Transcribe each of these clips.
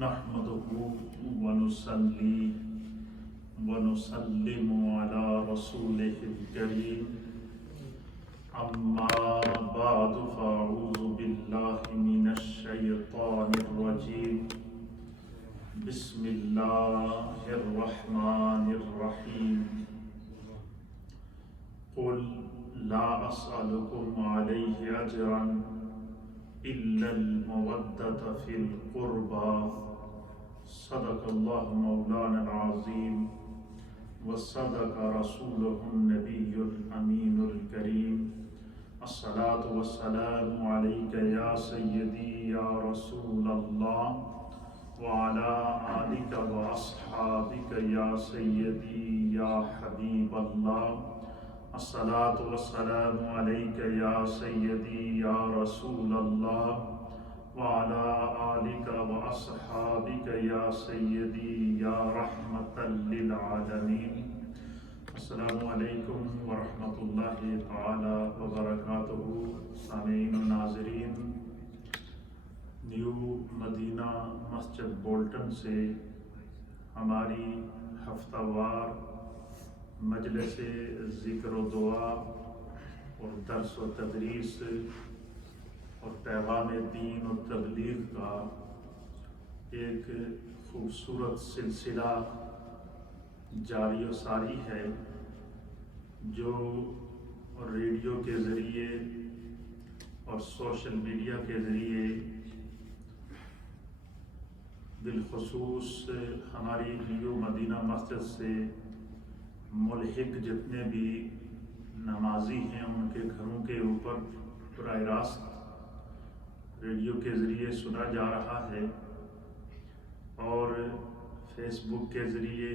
نحمده ونصلي ونسلم على رسوله الكريم أما بعد فأعوذ بالله من الشيطان الرجيم بسم الله الرحمن الرحيم قل لا أسألكم عليه أجرا إلا المودة في القربى صدق الله مولانا العظيم وصدق رسوله النبي الأمين الكريم الصلاة والسلام عليك يا سيدي يا رسول الله وعلى آلك وأصحابك يا سيدي يا حبيب الله الصلاة والسلام عليك يا سيدي يا رسول الله وعلى آلك وأصحابك يا سيدي يا رحمة للعالمين السلام علیکم ورحمۃ اللہ تعالی وبرکاتہ۔ سامعین و ناظرین، نیو مدینہ مسجد بولٹن سے ہماری ہفتہ وار مجلس ذکر و دعا اور درس و تدریس اور پیغام دین و تبلیغ کا ایک خوبصورت سلسلہ جاری و ساری ہے، جو ریڈیو کے ذریعے اور سوشل میڈیا کے ذریعے بالخصوص ہماری نیو مدینہ مسجد سے ملحق جتنے بھی نمازی ہیں ان کے گھروں کے اوپر براہ راست ریڈیو کے ذریعے سنا جا رہا ہے، اور فیس بک کے ذریعے،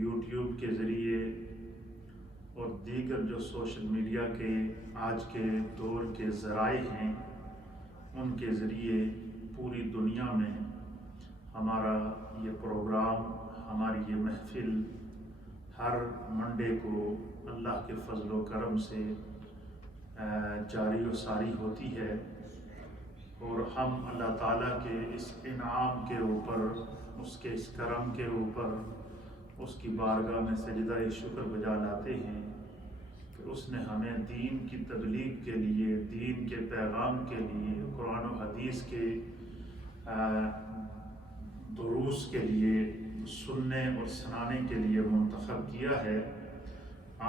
یوٹیوب کے ذریعے اور دیگر جو سوشل میڈیا کے آج کے دور کے ذرائع ہیں ان کے ذریعے پوری دنیا میں ہمارا یہ پروگرام، ہماری یہ محفل ہر منڈے کو اللہ کے فضل و کرم سے جاری و ساری ہوتی ہے، اور ہم اللہ تعالیٰ کے اس انعام کے اوپر، اس کے اس کرم کے اوپر اس کی بارگاہ میں سجدہ شکر بجا لاتے ہیں کہ اس نے ہمیں دین کی تبلیغ کے لیے، دین کے پیغام کے لیے، قرآن و حدیث کے دروس کے لیے، سننے اور سنانے کے لیے منتخب کیا ہے۔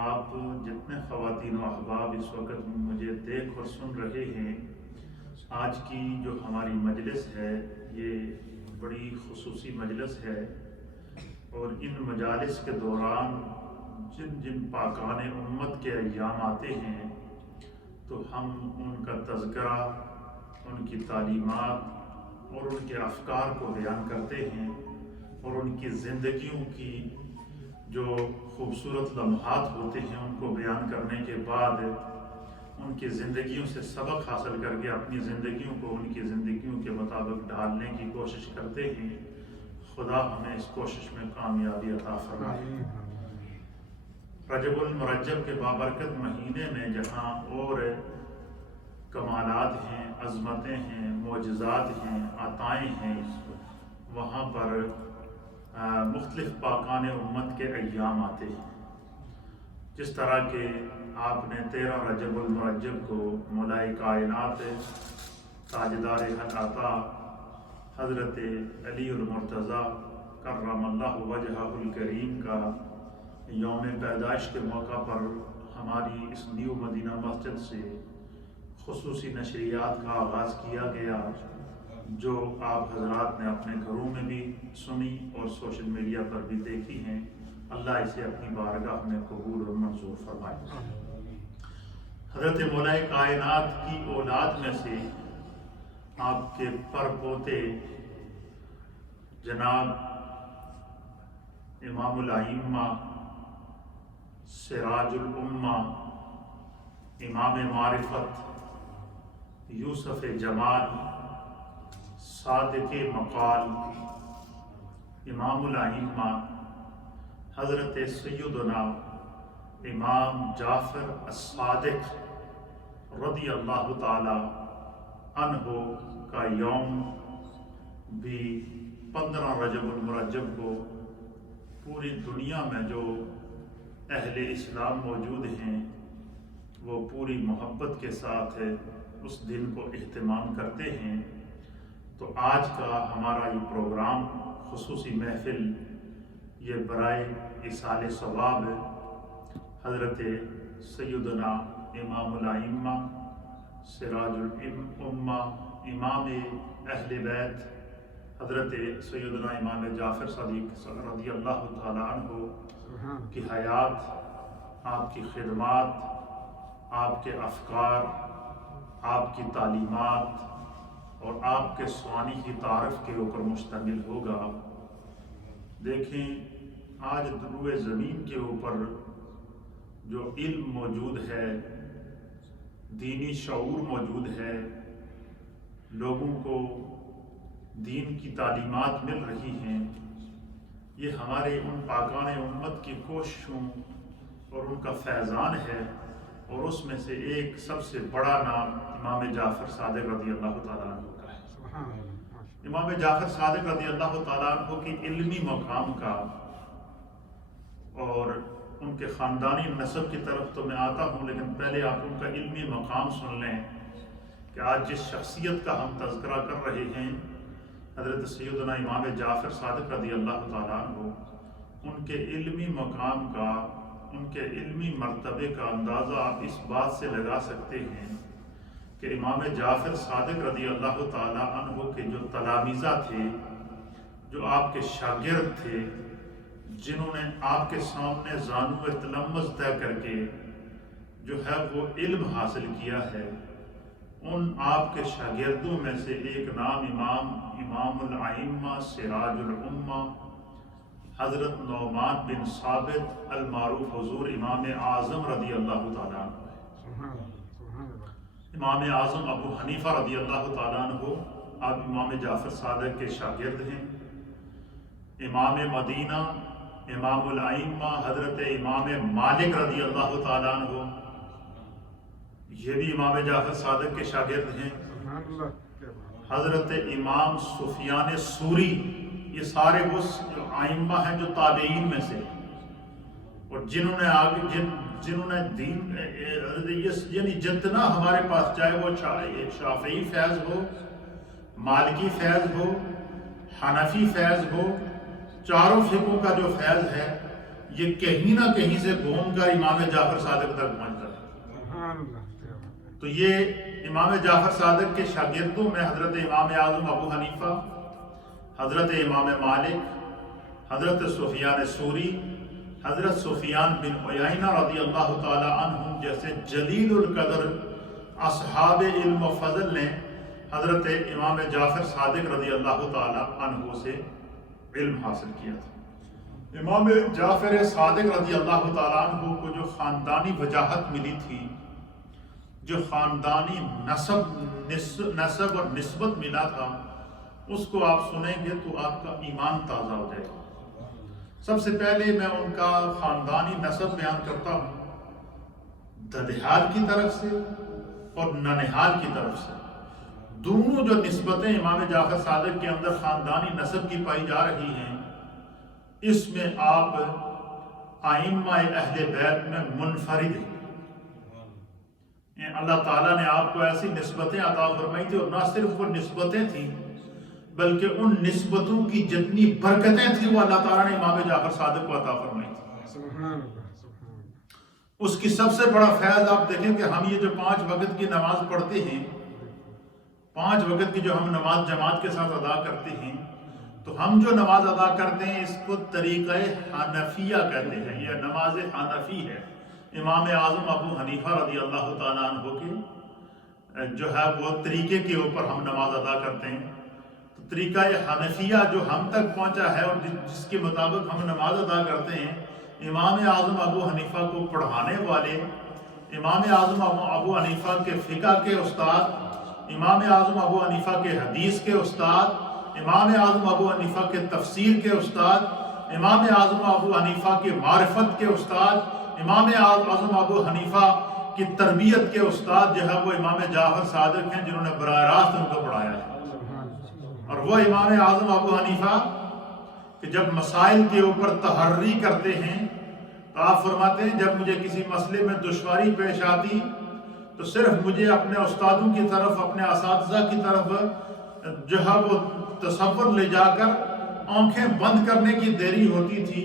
آپ جتنے خواتین و احباب اس وقت مجھے دیکھ اور سن رہے ہیں، آج کی جو ہماری مجلس ہے یہ بڑی خصوصی مجلس ہے، اور ان مجالس کے دوران جن جن پاکان امت کے ایام آتے ہیں تو ہم ان کا تذکرہ، ان کی تعلیمات اور ان کے افکار کو بیان کرتے ہیں، اور ان کی زندگیوں کی جو خوبصورت لمحات ہوتے ہیں ان کو بیان کرنے کے بعد ان کی زندگیوں سے سبق حاصل کر کے اپنی زندگیوں کو ان کی زندگیوں کے مطابق ڈھالنے کی کوشش کرتے ہیں۔ خدا ہمیں اس کوشش میں کامیابی عطا فرمائے۔ رجب المرجب کے بابرکت مہینے میں جہاں اور کمالات ہیں، عظمتیں ہیں، معجزات ہیں، عطائیں ہیں، وہاں پر مختلف پاکان امت کے ایام آتے ہیں۔ جس طرح کہ آپ نے 13 رجب المرجب کو مولا کائنات تاجدار حق عطا حضرت علی المرتضیٰ کرم اللہ وجہہ الکریم کا یوم پیدائش کے موقع پر ہماری اس نیو مدینہ مسجد سے خصوصی نشریات کا آغاز کیا گیا، جو آپ حضرات نے اپنے گھروں میں بھی سنی اور سوشل میڈیا پر بھی دیکھی ہیں۔ اللہ اسے اپنی بارگاہ میں قبول اور منظور فرمائے۔ حضرت مولا کائنات کی اولاد میں سے آپ کے پر پوتے جناب امام الائمہ، سراج الامہ، امام معرفت، یوسف جمال، صادق مقال، امام الائمہ حضرت سیدنا امام جعفر الصادق رضی اللہ تعالی عنہ کا یوم بھی 15 رجب المرجب کو پوری دنیا میں جو اہل اسلام موجود ہیں وہ پوری محبت کے ساتھ اس دن کو اہتمام کرتے ہیں۔ تو آج کا ہمارا یہ پروگرام خصوصی محفل یہ برائے ایصال ثواب حضرت سیدنا امام الائمہ سراج الامہ امام اہل بیت حضرت سیدنا امام جعفر صادق رضی اللہ تعالیٰ عنہ کی حیات، آپ کی خدمات، آپ کے افکار، آپ کی تعلیمات اور آپ کے سوانح تعارف کے اوپر مشتمل ہوگا۔ دیکھیں آج روئے زمین کے اوپر جو علم موجود ہے، دینی شعور موجود ہے، لوگوں کو دین کی تعلیمات مل رہی ہیں، یہ ہمارے ان پاکان امت کی کوششوں اور ان کا فیضان ہے۔ اور اس میں سے ایک سب سے بڑا نام امام جعفر صادق رضی اللہ تعالیٰ عنہ کا ہے۔ امام جعفر صادق رضی اللہ تعالیٰ عنہ کی علمی مقام کا اور ان کے خاندانی نسب کی طرف تو میں آتا ہوں، لیکن پہلے آپ ان کا علمی مقام سن لیں کہ آج جس شخصیت کا ہم تذکرہ کر رہے ہیں حضرت سیدنا امام جعفر صادق رضی اللہ تعالیٰ عنہ، ان کے علمی مقام کا، ان کے علمی مرتبے کا اندازہ آپ اس بات سے لگا سکتے ہیں کہ امام جعفر صادق رضی اللہ تعالیٰ عنہ کے جو تلامذہ تھے، جو آپ کے شاگرد تھے، جنہوں نے آپ کے سامنے زانو تلمذ طے کر کے جو ہے وہ علم حاصل کیا ہے، ان آپ کے شاگردوں میں سے ایک نام امام الائمہ سراج الامہ حضرت نعمان بن ثابت المعروف حضور امام اعظم رضی اللہ تعالیٰ عنہ ہے۔ امام اعظم ابو حنیفہ رضی اللہ تعالیٰ عنہ آپ امام جعفر صادق کے شاگرد ہیں۔ امام مدینہ امام الائمہ حضرت امام مالک رضی اللہ تعالیٰ عنہ یہ بھی امام جعفر صادق کے شاگرد ہیں۔ حضرت امام سفیان ثوری، یہ سارے وہ ائمہ ہیں جو تابعین میں سے، اور جنہوں نے دین یعنی جتنا ہمارے پاس چاہے وہ شافعی فیض ہو، مالکی فیض ہو، حنفی فیض ہو، چاروں فقہوں کا جو فیض ہے یہ کہیں نہ کہیں سے گھوم کر امام جعفر صادق تک پہنچتا ہے۔ تو یہ امام جعفر صادق کے شاگردوں میں حضرت امام اعظم ابو حنیفہ، حضرت امام مالک، حضرت سفیان ثوری، حضرت سفیان بن عیینہ رضی اللہ تعالی عنہم جیسے جلیل القدر اصحاب علم و فضل نے حضرت امام جعفر صادق رضی اللہ تعالی عنہ سے علم حاصل کیا تھا۔ امام جعفر صادق رضی اللہ تعالی عنہ کو جو خاندانی وجاہت ملی تھی، جو خاندانی نسب اور نسبت ملا تھا، اس کو آپ سنیں گے تو آپ کا ایمان تازہ ہو جائے گا۔ سب سے پہلے میں ان کا خاندانی نسب بیان کرتا ہوں، ددھیال کی طرف سے اور ننہال کی طرف سے۔ دونوں جو نسبتیں امام جعفر صادق کے اندر خاندانی نسب کی پائی جا رہی ہیں، اس میں آپ ائمہ اہل بیت میں منفرد ہیں۔ اللہ تعالیٰ نے آپ کو ایسی نسبتیں عطا فرمائی تھی، اور نہ صرف وہ نسبتیں تھیں بلکہ ان نسبتوں کی جتنی برکتیں تھیں وہ اللہ تعالیٰ نے امام جعفر صادق کو عطا فرمائی تھی۔ اس کی سب سے بڑا فیض آپ دیکھیں کہ ہم یہ جو 5 وقت کی نماز پڑھتے ہیں، 5 وقت کی جو ہم نماز جماعت کے ساتھ ادا کرتے ہیں، تو ہم جو نماز ادا کرتے ہیں اس کو طریقہ حنفیہ کہتے ہیں، یہ نماز حنفی ہے۔ امام اعظم ابو حنیفہ رضی اللہ تعالیٰ عنہ کے جو ہے وہ طریقے کے اوپر ہم نماز ادا کرتے ہیں۔ تو طریقہ حنفیہ جو ہم تک پہنچا ہے اور جس کے مطابق ہم نماز ادا کرتے ہیں، امام اعظم ابو حنیفہ کو پڑھانے والے، امام اعظم ابو حنیفہ کے فقہ کے استاد، امام اعظم ابو حنیفہ کے حدیث کے استاد، امام اعظم ابو حنیفہ کے تفسیر کے استاد، امام اعظم ابو حنیفہ کے معرفت کے استاد، امام اعظم ابو حنیفہ کی تربیت کے استاد جو ہے وہ امام جعفر صادق ہیں، جنہوں نے براہ راست ان کو پڑھایا ہے۔ اور وہ امام اعظم ابو حنیفہ کہ جب مسائل کے اوپر تحری کرتے ہیں تو آپ فرماتے ہیں جب مجھے کسی مسئلے میں دشواری پیش آتی تو صرف مجھے اپنے استادوں کی طرف، اپنے اساتذہ کی طرف جو ہے وہ تصور لے جا کر آنکھیں بند کرنے کی دیری ہوتی تھی،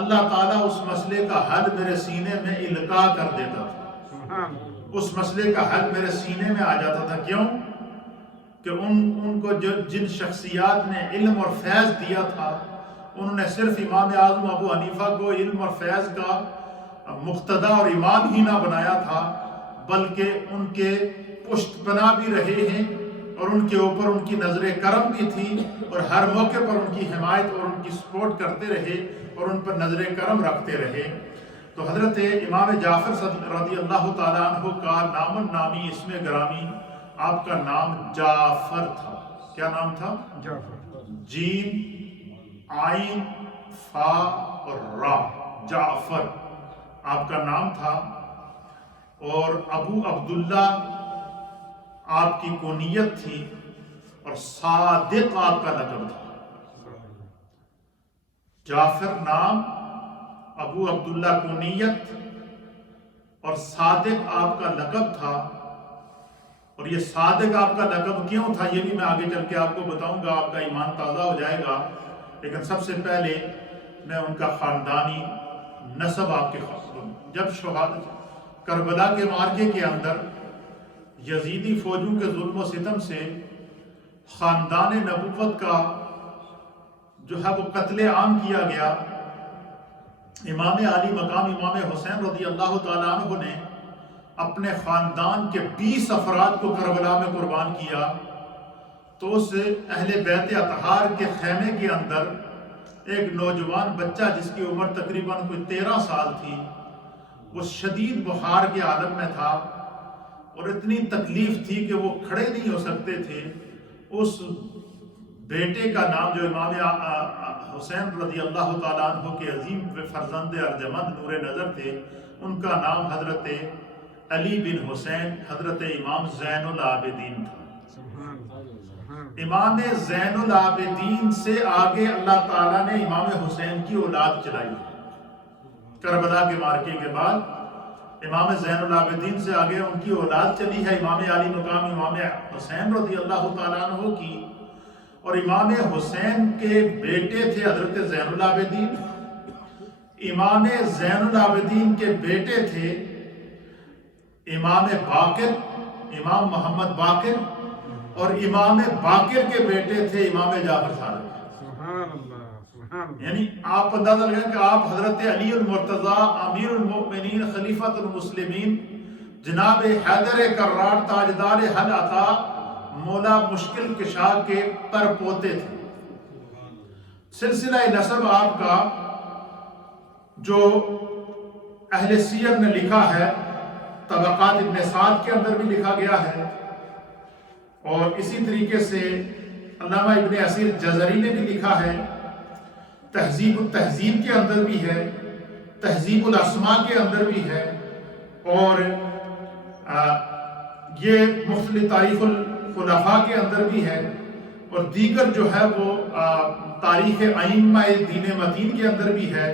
اللہ تعالیٰ اس مسئلے کا حل میرے سینے میں القاء کر دیتا تھا، اس مسئلے کا حل میرے سینے میں آ جاتا تھا۔ کیوں کہ ان کو جن شخصیات نے علم اور فیض دیا تھا، انہوں نے صرف امام اعظم ابو حنیفہ کو علم اور فیض کا مقتدا اور امام ہی نہ بنایا تھا، بلکہ ان کے پشت پناہ بھی رہے ہیں، اور ان کے اوپر ان کی نظر کرم بھی تھی، اور ہر موقع پر ان کی حمایت اور ان کی سپورٹ کرتے رہے اور ان پر نظر کرم رکھتے رہے۔ تو حضرت امام جعفر رضی اللہ تعالیٰ عنہ کا نام النامی، اسم گرامی، آپ کا نام جعفر تھا۔ کیا نام تھا؟ جعفر، جیم عین فا اور را، جعفر آپ کا نام تھا۔ اور ابو عبداللہ آپ کی کنیت تھی، اور صادق آپ کا لقب تھا۔ جعفر نام، ابو عبداللہ کنیت، اور صادق آپ کا لقب تھا۔ اور یہ صادق آپ کا لقب کیوں تھا یہ بھی میں آگے چل کے آپ کو بتاؤں گا، آپ کا ایمان تازہ ہو جائے گا۔ لیکن سب سے پہلے میں ان کا خاندانی نسب آپ کے جب کربلا کے معرکے کے اندر یزیدی فوجوں کے ظلم و ستم سے خاندان نبوت کا جو ہے وہ قتل عام کیا گیا، امام علی مقام امام حسین رضی اللہ تعالیٰ عنہ نے اپنے خاندان کے 20 افراد کو کربلا میں قربان کیا، تو اس اہل بیت اطہار کے خیمے کے اندر ایک نوجوان بچہ جس کی عمر تقریباً کوئی 13 سال تھی، وہ شدید بخار کے عالم میں تھا اور اتنی تکلیف تھی کہ وہ کھڑے نہیں ہو سکتے تھے۔ اس بیٹے کا نام جو امام حسین رضی اللہ تعالیٰ عنہ کے عظیم فرزند ارجمند نور نظر تھے، ان کا نام حضرت علی بن حسین حضرت امام زین العابدین تھا۔ امام زین العابدین سے آگے اللہ تعالیٰ نے امام حسین کی اولاد چلائی۔ کربلا کے معرکے کے بعد امام زین العابدین سے آگے ان کی اولاد چلی ہے، امام علی مقام امام حسین رضی اللہ تعالیٰ عنہ کی، اور امام حسین کے بیٹے تھے حضرت زین العابدین۔ امام زین العابدین کے بیٹے تھے امام باقر، امام محمد باقر، اور امام باقر کے بیٹے تھے امام جعفر صادق۔ یعنی آپ اندازہ لگائیں کہ آپ حضرت علی المرتضیٰ امیر المؤمنین خلیفۃ المسلمین جناب حیدر کرار تاجدار حل عطا مولا مشکل کشا کے پر پوتے تھے۔ سلسلہ نسب آپ کا جو اہل سیر نے لکھا ہے، طبقات ابن سعد کے اندر بھی لکھا گیا ہے، اور اسی طریقے سے علامہ ابن اسیر جزری نے بھی لکھا ہے، تہذیب التہذیب کے اندر بھی ہے، تہذیب الاسماء کے اندر بھی ہے، اور یہ مختلف تاریخ الخلفاء کے اندر بھی ہے، اور دیگر جو ہے وہ تاریخ ائمہ دین متین کے اندر بھی ہے،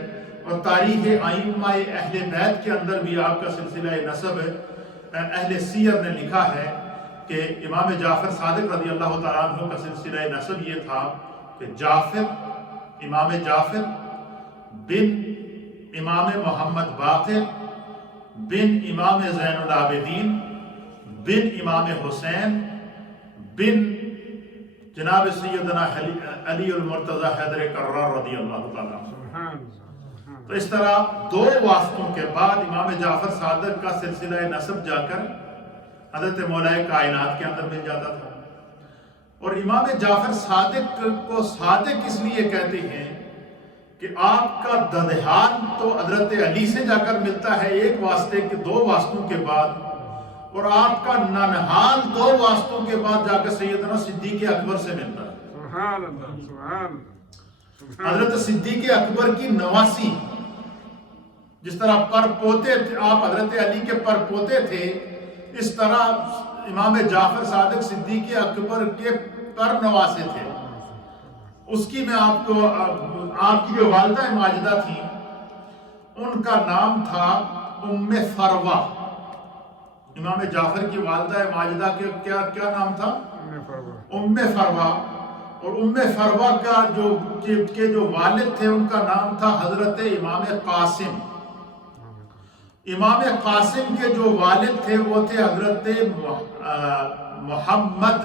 اور تاریخ ائمہ اہل بیت کے اندر بھی آپ کا سلسلہ نسب اہل سیر نے لکھا ہے کہ امام جعفر صادق رضی اللہ تعالیٰ عنہ کا سلسلہ نسب یہ تھا کہ جعفر، امام جعفر بن امام محمد باقر بن امام زین العابدین بن امام حسین بن جناب سیدنا علی المرتضیٰ حیدر کرار رضی اللہ تعالیٰ عنہ۔ تو اس طرح دو واسطوں کے بعد امام جعفر صادق کا سلسلہ نسب جا کر حضرت مولا کائنات کے اندر مل جاتا تھا۔ اور امام جعفر صادق کو صادق اس لیے کہتے ہیں کہ آپ کا ددحال تو حضرت علی سے جا کر ملتا ہے ایک واسطے کے، دو واسطوں کے بعد، اور آپ کا ننحال دو واسطوں کے بعد جا کر سیدنا صدیق اکبر سے ملتا ہے۔ سبحان اللہ، سبحان اللہ۔ حضرت صدیق اکبر کی نواسی، جس طرح پر پوتے تھے آپ حضرت علی کے پر پوتے تھے، اس طرح امام جعفر صادق صدیق اکبر کے پر نواسے تھے۔ اس کی میں آپ کو آپ کی جو والدہ ماجدہ تھی ان کا نام تھا ام فروہ۔ امام جعفر کی والدہ ماجدہ کے کیا نام تھا؟ ام فروہ۔ اور ام فروہ کا جو والد تھے ان کا نام تھا حضرت امام قاسم۔ امام قاسم کے جو والد تھے وہ تھے حضرت محمد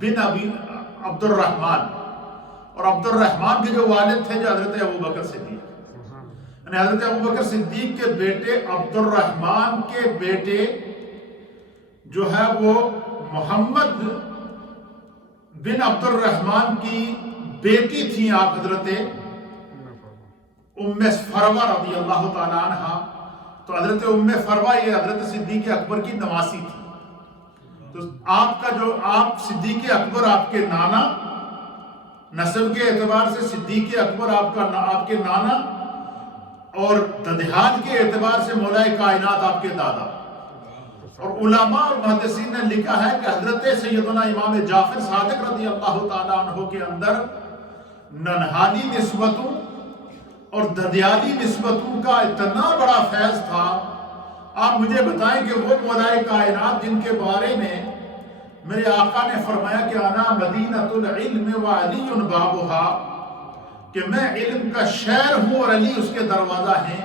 بن ابی عبد الرحمن، اور عبد الرحمن کے جو والد تھے جو حضرت ابوبکر صدیق، یعنی حضرت ابوبکر صدیق کے بیٹے عبد الرحمن کے بیٹے جو ہے وہ محمد بن عبد الرحمن کی بیٹی تھی آپ حضرت ام فروہ رضی اللہ تعالی عنہ۔ تو حضرت ام فروہ یہ حضرت صدیق اکبر کی نواسی تھی۔ تو آپ صدیق اکبر آپ کے نانا، نسب کے اعتبار سے صدیق اکبر آپ کے نانا، اور ددہان کے اعتبار سے مولائے کائنات آپ کے دادا۔ اور علماء اور محدثین نے لکھا ہے کہ حضرت سیدنا امام جعفر صادق رضی اللہ تعالیٰ عنہ کے اندر ننہالی نسبتوں اور ددیالی نسبتوں کا اتنا بڑا فیض تھا۔ آپ مجھے بتائیں کہ وہ مولائے کائنات جن کے بارے میں میرے آقا نے فرمایا کہ انا مدینۃ العلم وعلی بابھا، کہ میں علم کا شہر ہوں اور علی اس کے دروازہ ہیں۔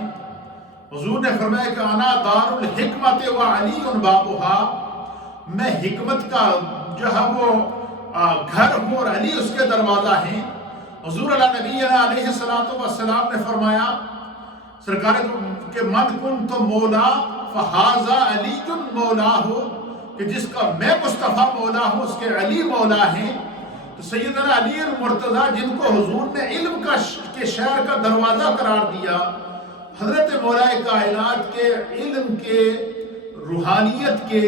حضور نے فرمایا کہ انا دار الحکمت وعلی بابھا، میں حکمت کا جو ہے وہ گھر ہوں اور علی اس کے دروازہ ہیں۔ حضور نبی علیہ السلام نے فرمایا سرکار کہ من کنت مولا فہذا علی مولا ہو، کہ جس کا میں مصطفیٰ مولا ہوں اس کے علی مولا ہیں۔ تو سیدنا علی المرتضیٰ جن کو حضور نے علم کے شہر کا دروازہ قرار دیا، حضرت مولائے کائنات کے علم کے، روحانیت کے،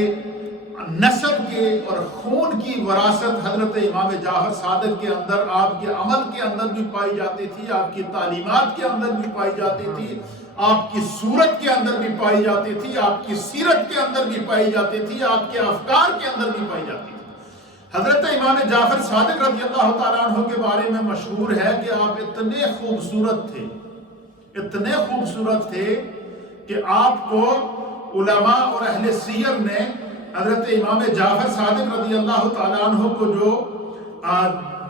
نسب کے اور خون کی وراثت حضرت امام جعفر صادق کے اندر، آپ کے عمل کے اندر بھی پائی جاتی تھی، آپ کی تعلیمات کے اندر بھی پائی جاتی تھی، آپ کی صورت کے اندر بھی پائی جاتی تھی، آپ کی سیرت کے اندر بھی پائی جاتی تھی، آپ کے افکار کے اندر بھی پائی جاتی تھی۔ حضرت امام جعفر صادق رضی اللہ تعالیٰ عنہ کے بارے میں مشہور ہے کہ آپ اتنے خوبصورت تھے، اتنے خوبصورت تھے کہ آپ کو علماء اور اہل سیر نے حضرت امام جعفر صادق رضی اللہ تعالیٰ عنہ کو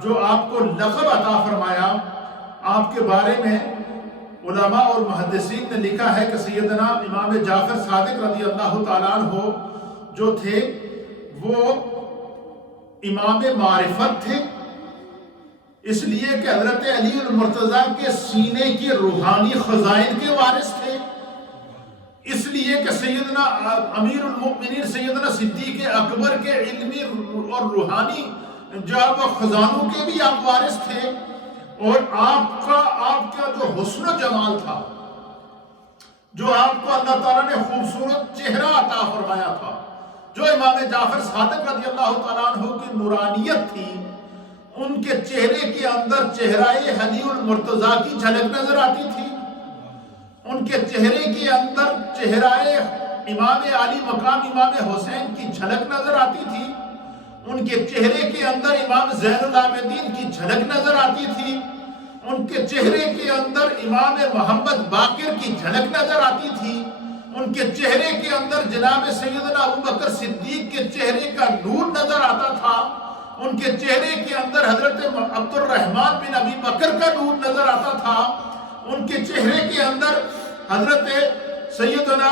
جو آپ کو لقب عطا فرمایا، آپ کے بارے میں علماء اور محدثین نے لکھا ہے کہ سیدنا امام جعفر صادق رضی اللہ تعالیٰ عنہ جو تھے وہ امام معرفت تھے، اس لیے کہ حضرت علی المرتضیٰ کے سینے کی روحانی خزائن کے وارث تھے، اس لیے کہ سیدنا امیر المؤمنین سیدنا صدیق اکبر کے علمی اور روحانی جو خزانوں کے بھی آپ وارث تھے، اور آپ کا جو حسن و جمال تھا، جو آپ کو اللہ تعالیٰ نے خوبصورت چہرہ عطا فرمایا تھا، جو امام جعفر صادق رضی اللہ تعالیٰ عنہ کی نورانیت تھی، ان کے چہرے کے اندر چہرہ علی المرتضیٰ کی جھلک نظر آتی تھی، ان کے چہرے کے اندر چہرہ امام علی مقام امام حسین کی جھلک نظر آتی تھی، ان کے چہرے کے اندر امام زین العابدین کی جھلک نظر آتی تھی، ان کے چہرے کے اندر امام محمد باقر کی جھلک نظر آتی تھی، ان کے چہرے کے اندر جناب سیدنا ابوبکر صدیق کے چہرے کا نور نظر آتا تھا، ان کے چہرے کے اندر حضرت عبد الرحمن بن ابی بکر کا نور نظر آتا تھا، ان کے چہرے کے اندر حضرت سیدنا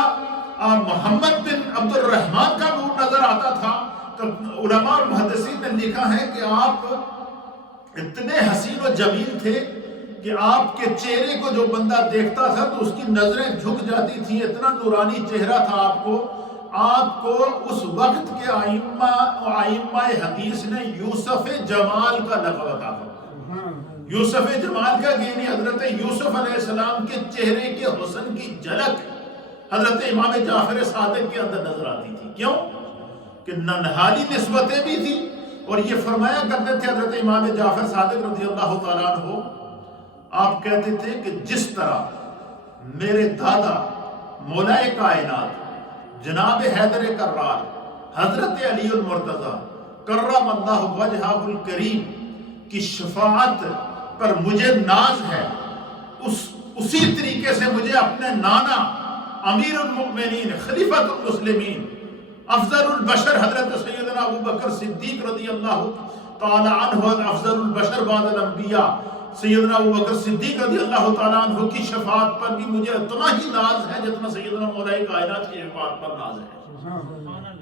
محمد بن عبد الرحمن کا نور نظر آتا تھا۔ تو علماء اور محدثین نے لکھا ہے کہ آپ اتنے حسین و جمیل تھے کہ آپ کے چہرے کو جو بندہ دیکھتا تھا تو اس کی نظریں جھک جاتی تھیں، اتنا نورانی چہرہ تھا آپ کو اس وقت کے ائمہ حدیث نے یوسف جمال کا لقب عطا فرمایا۔ یوسف جمال کا یعنی حضرت یوسف علیہ السلام کے چہرے کے حسن کی جھلک حضرت امام جعفر صادق کے اندر نظر آتی تھی۔ کیوں؟ کہ ننہالی نسبتیں بھی تھی، اور یہ فرمایا کرتے تھے حضرت امام جعفر صادق رضی اللہ تعالیٰ عنہ، آپ کہتے تھے کہ جس طرح میرے دادا مولائے کائنات جناب حیدر کرار حضرت علی المرتضیٰ کرم اللہ وجہہ الکریم کی شفاعت پر مجھے ناز ہے، اسی طریقے سے مجھے اپنے نانا امیر المؤمنین خلیفۃ المسلمین افضل البشر حضرت سیدنا ابو بکر صدیق رضی اللہ تعالی عنہ، افضل البشر بعد الانبیاء سیدنا ابو بکر صدیق رضی اللہ تعالی عنہ کی شفاعت پر بھی مجھے اتنا ہی ناز ہے جتنا سیدنا مولا کائنات کی شفاعت پر ناز ہے۔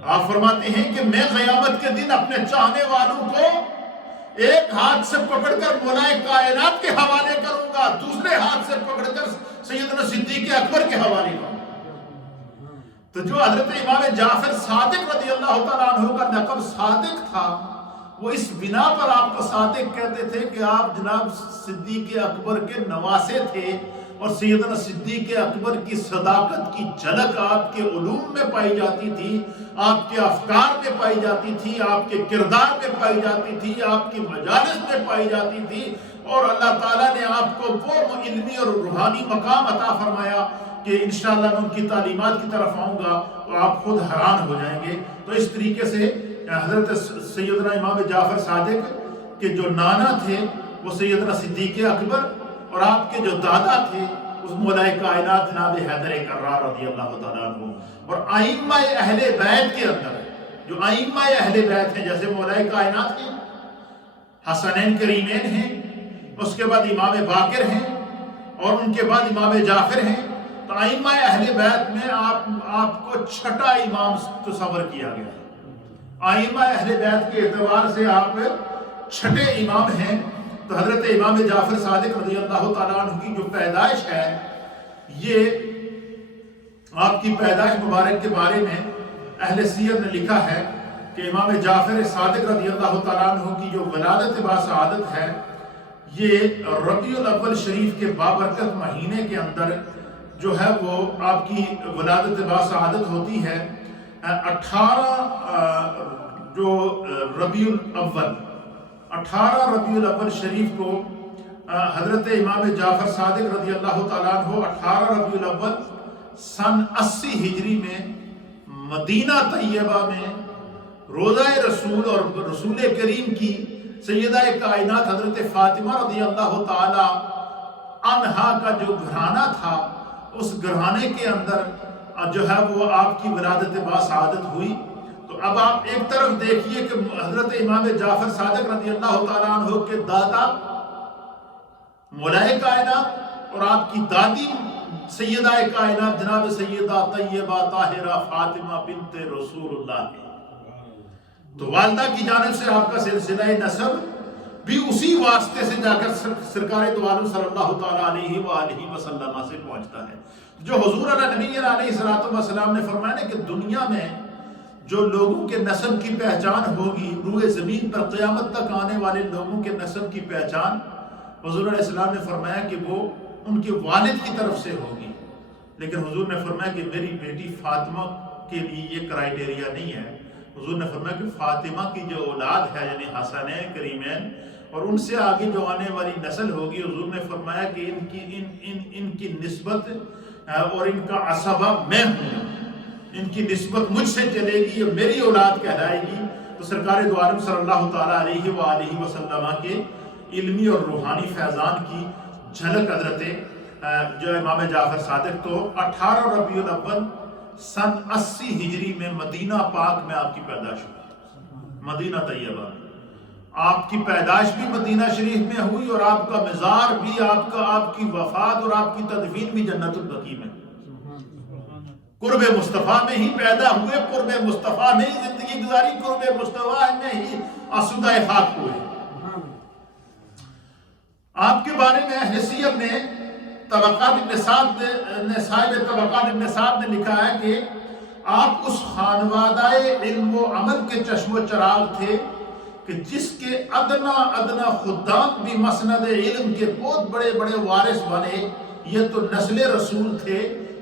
آپ فرماتے ہیں کہ میں قیامت کے دن اپنے چاہنے والوں کو ایک ہاتھ سے پکڑ کر مولا کائنات کے حوالے کروں گا، دوسرے ہاتھ سے پکڑ کر سیدنا صدیق اکبر کے حوالے کروں گا۔ تو جو حضرت امام جعفر صادق رضی اللہ تعالیٰ عنہ کا لقب صادق تھا، وہ اس بنا پر آپ کو صادق کہتے تھے کہ آپ جناب صدیق اکبر کے نواسے تھے، اور سیدنا صدیق اکبر کی صداقت کی جھلک آپ کے علوم میں پائی جاتی تھی، آپ کے افکار میں پائی جاتی تھی، آپ کے کردار میں پائی جاتی تھی، آپ کی مجالس میں پائی جاتی تھی، اور اللہ تعالیٰ نے آپ کو وہ علمی اور روحانی مقام عطا فرمایا کہ انشاءاللہ میں ان کی تعلیمات کی طرف آؤں گا تو آپ خود حیران ہو جائیں گے۔ تو اس طریقے سے حضرت سیدنا امام جعفر صادق کے جو نانا تھے وہ سیدنا صدیق اکبر، اور آپ کے جو دادا تھے اس مولا کائنات جناب حیدر کرار رضی اللہ تعالیٰ عنہ۔ اور ائمہ اہل بیت کے اندر جو ائمہ اہل بیت ہیں، جیسے مولا کائنات ہیں، حسنین کریمین ہیں، اس کے بعد امام باقر ہیں، اور ان کے بعد امام جعفر ہیں، تو ائمہ اہل بیت میں آپ کو چھٹا امام تصور کیا گیا ہے۔ ائمہ اہل بیت کے اعتبار سے آپ چھٹے امام ہیں۔ تو حضرت امام جعفر صادق رضی اللہ تعالیٰ عنہ کی جو پیدائش ہے، یہ آپ کی پیدائش مبارک کے بارے میں اہل سیر نے لکھا ہے کہ امام جعفر صادق رضی اللہ تعالیٰ عنہ کی جو ولادت باسعادت ہے، یہ ربیع الاول شریف کے بابرکت مہینے کے اندر جو ہے وہ آپ کی ولادت باسعادت ہوتی ہے۔ 18 ربیع الاول شریف کو حضرت امام جعفر صادق رضی اللہ تعالیٰ عنہ 18 ربیع الاول سن 80 ہجری میں مدینہ طیبہ میں روضہ رسول اور رسول کریم کی سیدہ کائنات حضرت فاطمہ رضی اللہ تعالی عنہا کا جو گھرانہ تھا، اس گھرانے کے اندر جو ہے وہ آپ کی ولادت باسعادت ہوئی۔ تو اب آپ ایک طرف دیکھیے کہ حضرت امام جعفر صادق رضی اللہ تعالیٰ عنہ کے دادا مولا کائنات اور آپ کی دادی سیدہ کائنات جناب سیدہ طیبہ طاہرہ فاطمہ بنت رسول اللہ ہے۔ تو والدہ کی جانب سے آپ کا سلسلہ نسب بھی اسی واسطے سے جا کر سرکار دو عالم صلی اللہ تعالیٰ علیہ وآلہ وسلم سے پہنچتا ہے۔ جو حضور علیہ نبی علیہ السلام نے فرمایا کہ دنیا میں جو لوگوں کے نسب کی پہچان ہوگی، روئے زمین پر قیامت تک آنے والے لوگوں کے نسب کی پہچان، حضور علیہ السلام نے فرمایا کہ وہ ان کے والد کی طرف سے ہوگی، لیکن حضور نے فرمایا کہ میری بیٹی فاطمہ کے لیے یہ کرائیٹیریا نہیں ہے۔ حضور نے فرمایا کہ فاطمہ کی جو اولاد ہے یعنی حسنین کریمین اور ان سے آگے جو آنے والی نسل ہوگی، حضور نے فرمایا کہ ان کی نسبت اور ان کا عصبہ میں ہوں، ان کی نسبت مجھ سے چلے گی، یہ میری اولاد کہلائے گی۔ تو سرکار دو عالم صلی اللہ تعالیٰ علیہ وآلہ وسلم کے علمی اور روحانی فیضان کی جھلک حضرت جو امام جعفر صادق تو 18 ربیع الاول سن 80 ہجری میں مدینہ پاک میں آپ کی پیدائش ہوئی، مدینہ طیبہ میں آپ کی پیدائش بھی مدینہ شریف میں ہوئی، اور آپ کا مزار بھی آپ کی وفات اور آپ کی تدفین بھی جنت البقیع میں، قرب مصطفیٰ میں ہی پیدا ہوئے، قرب مصطفیٰ میں ہی زندگی گزاری، قرب مصطفیٰ میں ہی آسودہ خاک ہوئے۔ آپ کے بارے میں اہل سیر نے طبقات ابن سعد نے صاحب طبقات ابن سعد نے لکھا ہے کہ آپ اس خانوادہ علم و عمل کے چشم و چراغ تھے کہ جس کے ادنا خدام بھی مسند علم کے بہت بڑے بڑے وارث بنے۔ یہ تو نسل رسول تھے،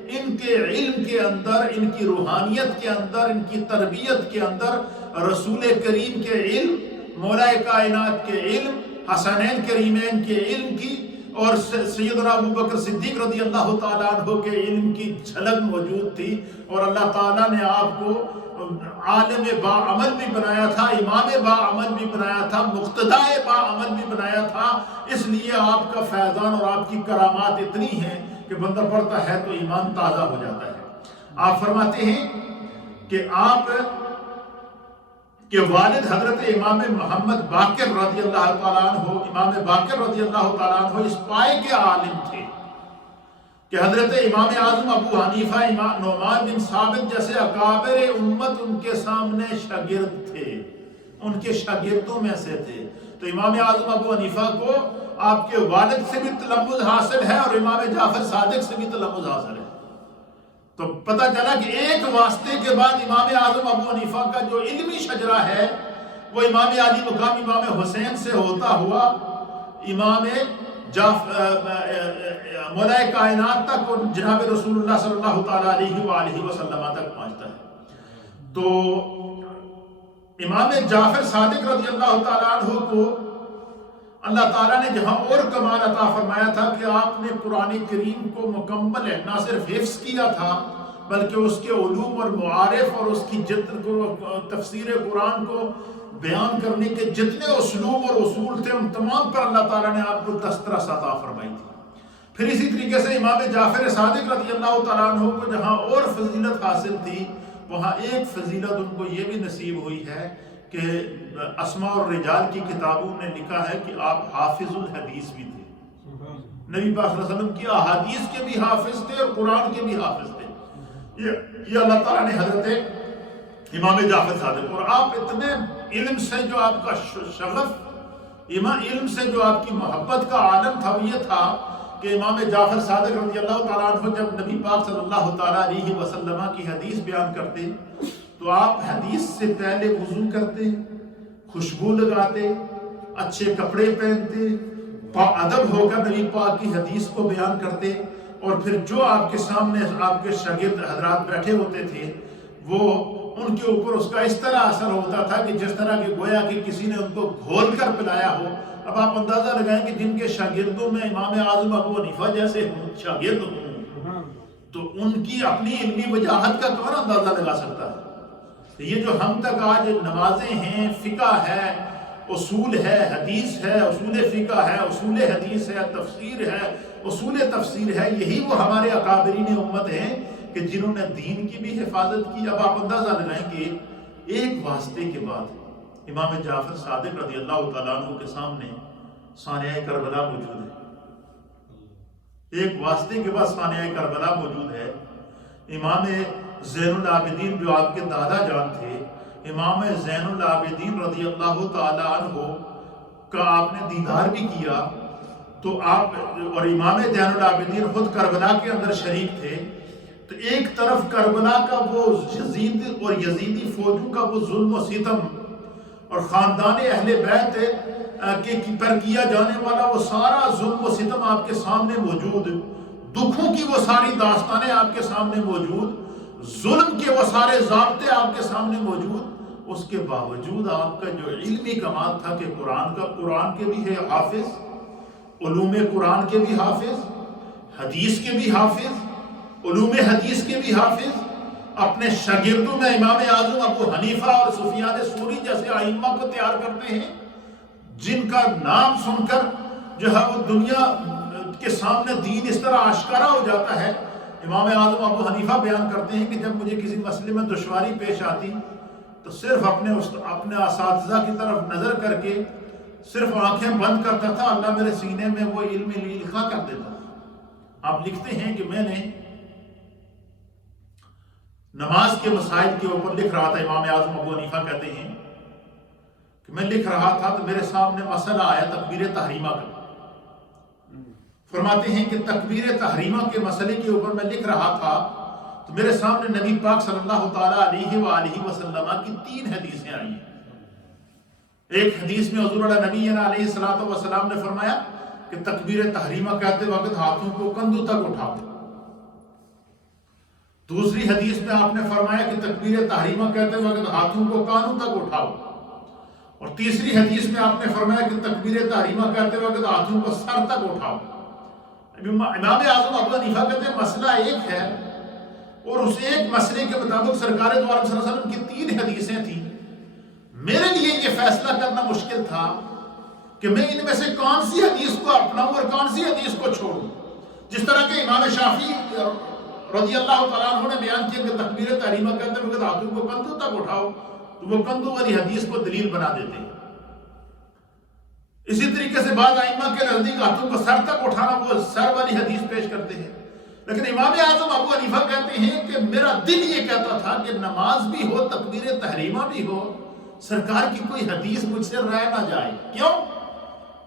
ان کے علم کے اندر، ان کی روحانیت کے اندر، ان کی تربیت کے اندر رسول کریم کے علم، مولا کائنات کے علم، حسنین کریمین کے علم کی اور سیدنا ابو بکر صدیق رضی اللہ تعالیٰ عنہ کے علم کی جھلک موجود تھی، اور اللہ تعالیٰ نے آپ کو عالم باعمل بھی بنایا تھا، امام باعمل بھی بنایا تھا، مقتدائے باعمل بھی بنایا تھا۔ اس لیے آپ کا فیضان اور آپ کی کرامات اتنی ہیں کہ بندہ پڑھتا ہے تو ایمان تازہ ہو جاتا ہے۔ آپ فرماتے ہیں کہ آپ کہ والد حضرت امام محمد باقر رضی اللہ تعالیٰ عنہ، امام باقر رضی اللہ تعالیٰ عنہ اس پائے کے عالم تھے کہ حضرت امام اعظم ابو حنیفہ، امام نعمان بن ثابت جیسے اکابر امت ان کے سامنے شاگرد تھے، ان کے شاگردوں میں سے تھے۔ تو امام اعظم ابو حنیفہ کو آپ کے والد سے بھی تلمذ حاصل ہے اور امام جعفر صادق سے بھی تلمذ حاصل ہے۔ تو پتہ چلا کہ ایک واسطے کے بعد امام اعظم ابو حنیفہ کا جو علمی شجرہ ہے وہ امام علی مقام امام حسین سے ہوتا ہوا امام مولا کائنات تک اور جناب رسول اللہ صلی اللہ تعالیٰ علیہ وآلہ وسلم تک پہنچتا ہے۔ تو امام جعفر صادق رضی اللہ تعالیٰ عنہ کو اللہ تعالیٰ نے جہاں اور کمال عطا فرمایا تھا کہ آپ نے قرآن کریم کو مکمل ہے نہ صرف حفظ کیا تھا بلکہ اس کے علوم اور معارف اور اس کی تفسیر قرآن کو بیان کرنے کے جتنے اسلوب اور اصول تھے ان تمام پر اللہ تعالیٰ نے آپ کو دسترس عطا فرمائی تھی۔ پھر اسی طریقے سے امام جعفر صادق رضی اللہ تعالیٰ عنہ کو جہاں اور فضیلت حاصل تھی وہاں ایک فضیلت ان کو یہ بھی نصیب ہوئی ہے کہ اسماء اور رجال کی کتابوں نے لکھا ہے کہ آپ حافظ الحدیث بھی تھے، نبی پاک صلی اللہ علیہ وسلم کی احادیث کے بھی حافظ تھے اور قرآن کے بھی حافظ تھے۔ یہ اللہ تعالیٰ نے حضرت امام جعفر صادق، اور آپ اتنے علم سے جو آپ کا شغف، علم سے جو آپ کی محبت کا عالم تھا وہ یہ تھا کہ امام جعفر صادق رضی اللہ تعالیٰ عنہ جب نبی پاک صلی اللہ تعالیٰ علیہ وسلم کی حدیث بیان کرتے تو آپ حدیث سے پہلے وضو کرتے، خوشبو لگاتے، اچھے کپڑے پہنتے، باادب ہو کر نبی پاک کی حدیث کو بیان کرتے، اور پھر جو آپ کے سامنے آپ کے شاگرد حضرات بیٹھے ہوتے تھے وہ ان کے اوپر اس کا اس طرح اثر ہوتا تھا کہ جس طرح کہ گویا کہ کسی نے ان کو گھول کر پلایا ہو۔ اب آپ اندازہ لگائیں کہ جن کے شاگردوں میں امام اعظم ابو حنیفہ جیسے شاگرد ہوں تو ان کی اپنی علمی وجاہت کا کون اندازہ لگا سکتا ہے۔ یہ جو ہم تک آج نمازیں ہیں، فقہ ہے، اصول ہے، حدیث ہے، اصول فقہ ہے، اصول حدیث ہے، تفسیر ہے، اصول تفسیر ہے، یہی وہ ہمارے اکابرین امت ہیں کہ جنہوں نے دین کی بھی حفاظت کی۔ اب آپ اندازہ لگائیں کہ ایک واسطے کے بعد امام جعفر صادق رضی اللہ تعالیٰ عنہ کے سامنے سانحہ کربلا موجود ہے، ایک واسطے کے بعد سانحہ کربلا موجود ہے۔ امام زین العابدین جو آپ کے دادا جان تھے، امام زین العابدین رضی اللہ تعالیٰ عنہ کا آپ نے دیدار بھی کیا، تو آپ اور امام زین العابدین خود کربلا کے اندر شریک تھے۔ تو ایک طرف کربلا کا وہ یزید اور یزیدی فوجوں کا وہ ظلم و ستم اور خاندان اہل بیت کے پر کیا جانے والا وہ سارا ظلم و ستم آپ کے سامنے موجود، دکھوں کی وہ ساری داستانیں آپ کے سامنے موجود، ظلم کے وہ سارے ضابطے آپ کے سامنے موجود، اس کے باوجود آپ کا جو علمی کمال تھا کہ قرآن کے بھی ہے حافظ، علوم قرآن کے بھی حافظ، حدیث کے بھی حافظ، علوم حدیث کے بھی حافظ، اپنے شاگردوں میں امام اعظم ابو حنیفہ اور سفیان ثوری جیسے ائمہ کو تیار کرتے ہیں جن کا نام سن کر جو ہے وہ دنیا کے سامنے دین اس طرح آشکارا ہو جاتا ہے۔ امام اعظم ابو حنیفہ بیان کرتے ہیں کہ جب مجھے کسی مسئلے میں دشواری پیش آتی تو صرف اپنے اساتذہ کی طرف نظر کر کے صرف آنکھیں بند کرتا تھا، اللہ میرے سینے میں وہ علم لکھا کر دیتا تھا۔ آپ لکھتے ہیں کہ میں نے نماز کے مسائل کے اوپر لکھ رہا تھا، امام اعظم ابو حنیفہ کہتے ہیں کہ میں لکھ رہا تھا تو میرے سامنے مسئلہ آیا تکبیر تحریمہ کا۔ فرماتے ہیں کہ تکبیر تحریمہ کے مسئلے کے اوپر میں لکھ رہا تھا تو میرے سامنے نبی پاک صلی اللہ تعالیٰ علیہ وآلہ وسلم کی 3 حدیثیں آئی ہیں۔ ایک حدیث میں حضور نبی علیہ السلام نے فرمایا کہ تکبیر تحریمہ کہتے وقت ہاتھوں کو کندھوں تک اٹھاؤ۔ دوسری حدیث میں آپ نے فرمایا کہ تکبیر تحریمہ کہتے وقت ہاتھوں کو کانوں تک اٹھاؤ، اور تیسری حدیث میں آپ نے فرمایا کہ تکبیر تحریمہ کہتے وقت ہاتھوں کو سر تک اٹھاؤ۔ امام اعظم ابو حنیفہ کہتے ہیں مسئلہ ایک ہے، اور اس ایک مسئلے کے مطابق سرکار دو عالم صلی اللہ علیہ وسلم کی 3 حدیثیں تھیں. میرے لیے یہ فیصلہ کرنا مشکل تھا کہ میں ان میں سے کون سی حدیث کو اپناؤں اور کون سی حدیث کو چھوڑوں. جس طرح کہ امام شافعی رضی اللہ تعالیٰ عنہ نے بیان کیا کہ تکبیر تحریمہ کہتے ہیں کہ ہاتھوں کو کندھوں تک اٹھاؤ، تو وہ کندھوں والی حدیث کو دلیل بنا دیتے ہیں. اسی طریقے سے بعض ائمہ کے نزدیک ہاتھوں کو سر تک اٹھانا، وہ سر والی حدیث پیش کرتے ہیں. لیکن امام اعظم ابو حنیفہ کہتے ہیں کہ میرا دل یہ کہتا تھا کہ نماز بھی ہو، تکبیر تحریمہ بھی ہو، سرکار کی کوئی حدیث مجھ سے رہ نہ جائے. کیوں؟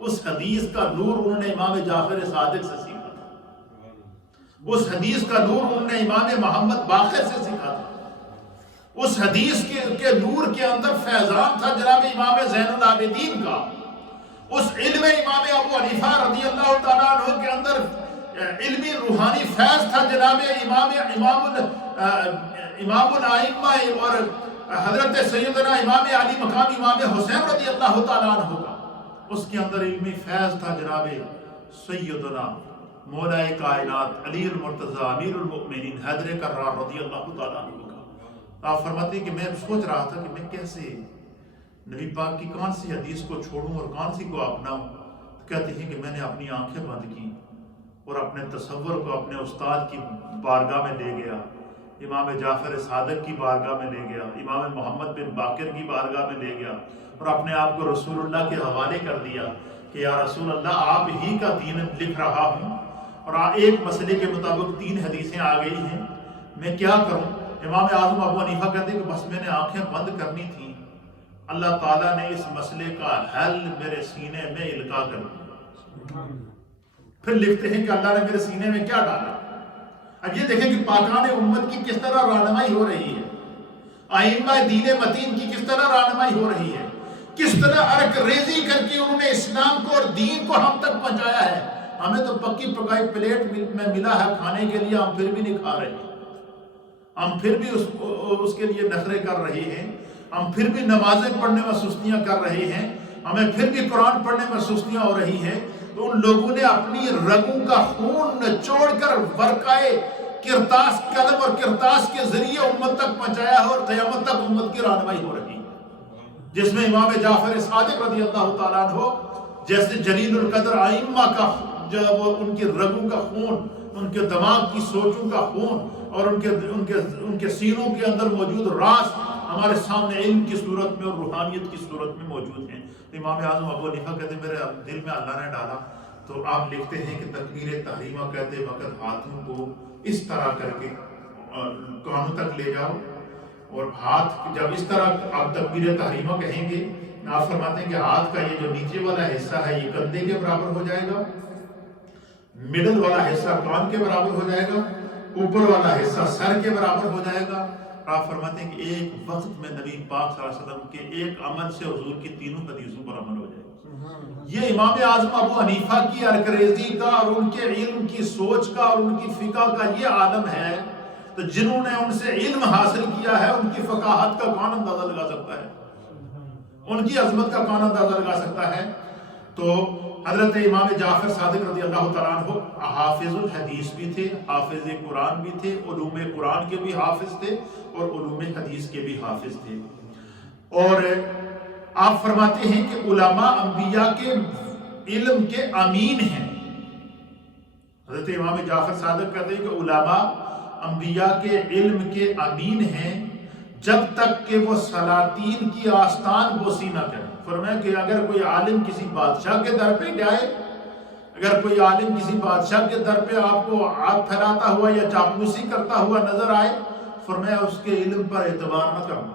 اس حدیث کا نور انہوں نے امام جعفر صادق سے سیکھا تھا، اس حدیث کا نور انہوں نے امام محمد باقر سے سیکھا تھا، اس حدیث کے نور کے اندر فیضان تھا جناب امام زین العابدین کا، اس علم امام ابو حنیفہ رضی اللہ تعالیٰ عنہ کے اندر علمی روحانی فیض تھا جناب امام الائمہ اور حضرت سیدنا امام علی مقام امام حسین رضی اللہ تعالیٰ عنہ کا، اس کے اندر علمی فیض تھا جناب سیدنا مولا کائنات علی المرتضی امیر المؤمنین حیدر کرار رضی اللہ تعالیٰ عنہ کا. آپ فرماتے ہیں کہ میں سوچ رہا تھا کہ میں کیسے نبی پاک کی کون سی حدیث کو چھوڑوں اور کون سی کو اپناؤں. کہتے ہیں کہ میں نے اپنی آنکھیں بند کی اور اپنے تصور کو اپنے استاد کی بارگاہ میں لے گیا، امام جعفر صادق کی بارگاہ میں لے گیا، امام محمد بن باقر کی بارگاہ میں لے گیا، اور اپنے آپ کو رسول اللہ کے حوالے کر دیا کہ یا رسول اللہ آپ ہی کا دین لکھ رہا ہوں، اور ایک مسئلے کے مطابق 3 حدیثیں آ گئی ہیں، میں کیا کروں. امام اعظم ابو حنیفہ کہتے ہیں کہ بس میں نے آنکھیں بند کرنی تھیں، اللہ تعالیٰ نے اس مسئلے کا حل میرے سینے میں القاء کر دیا. پھر لکھتے ہیں کہ اللہ نے میرے سینے میں کیا ڈالا. اب یہ دیکھیں کہ پاکان امت کی کس طرح رہنمائی ہو رہی ہے، ائمہ دین متین کی کس طرح رہنمائی ہو رہی ہے، کس طرح ارک ریزی کر کے انہوں نے اسلام کو اور دین کو ہم تک پہنچایا ہے. ہمیں تو پکی پکائی پلیٹ میں ملا ہے کھانے کے لیے، ہم پھر بھی نہیں کھا رہے، ہم پھر بھی اس کے لیے نخرے کر رہے ہیں، ہم پھر بھی نمازیں پڑھنے میں سستیاں کر رہے ہیں، ہمیں پھر بھی قرآن پڑھنے میں سستیاں ہو رہی ہیں. تو ان لوگوں نے اپنی رگوں کا خون نچوڑ کر ورقائے کرتاس قلم اور کرتاس کے ذریعے امت تک پہنچایا ہے، اور قیامت تک امت کی رہنمائی ہو رہی ہے، جس میں امام جعفر صادق رضی اللہ تعالیٰ عنہ جیسے جلیل القدر ائمہ کا جب ان کے رگوں کا خون، ان کے دماغ کی سوچوں کا خون اور ان کے سینوں کے اندر موجود راز ہمارے سامنے علم کی صورت میں اور روحانیت کی صورت میں موجود ہیں. امام اعظم ابو حنیفہ کہتے ہیں میرے دل میں اللہ نے ڈالا. تو آپ لکھتے ہیں کہ تکبیر تحریمہ کہتے وقت ہاتھوں کو اس طرح کر کے کانوں تک لے جاؤ، اور ہاتھ جب اس طرح آپ تکبیر تحریمہ کہیں گے، آپ فرماتے ہیں کہ ہاتھ کا یہ جو نیچے والا حصہ ہے یہ کندھے کے برابر ہو جائے گا، مڈل والا حصہ کان کے برابر ہو جائے گا، اوپر والا حصہ سر کے برابر ہو جائے گا. آپ فرماتے ہیں کہ ایک وقت میں نبی پاک صلی اللہ علیہ وسلم کے ایک عمل سے حضور کی 3 حدیثوں پر عمل ہو جائے گا. یہ امام اعظم ابو حنیفہ کی ارکریزی کا اور ان کے علم کی سوچ کا اور ان کی فقہ کا یہ عالم ہے. تو جنہوں نے ان سے علم حاصل کیا ہے ان کی فقاہت کا کون اندازہ لگا سکتا ہے، ان کی عظمت کا کون اندازہ لگا سکتا ہے. تو حضرت امام جعفر صادق رضی اللہ تعالیٰ عنہ حافظ الحدیث بھی تھے، حافظ قرآن بھی تھے، علوم قرآن کے بھی حافظ تھے اور علوم حدیث کے بھی حافظ تھے. اور آپ فرماتے ہیں کہ علماء انبیاء کے علم کے امین ہیں. حضرت امام جعفر صادق کہتے ہیں کہ علماء انبیاء کے علم کے امین ہیں جب تک کہ وہ سلاطین کی آستان بوسی نہ کریں. فرمایا کہ اگر کوئی عالم کسی بادشاہ کے در پہ جائے، اگر کوئی عالم کسی بادشاہ کے در پہ آپ کو ہاتھ پھیلاتا ہوا یا چاپلوسی کرتا ہوا نظر آئے، فرمایا اس کے علم پر اعتبار نہ کرنا.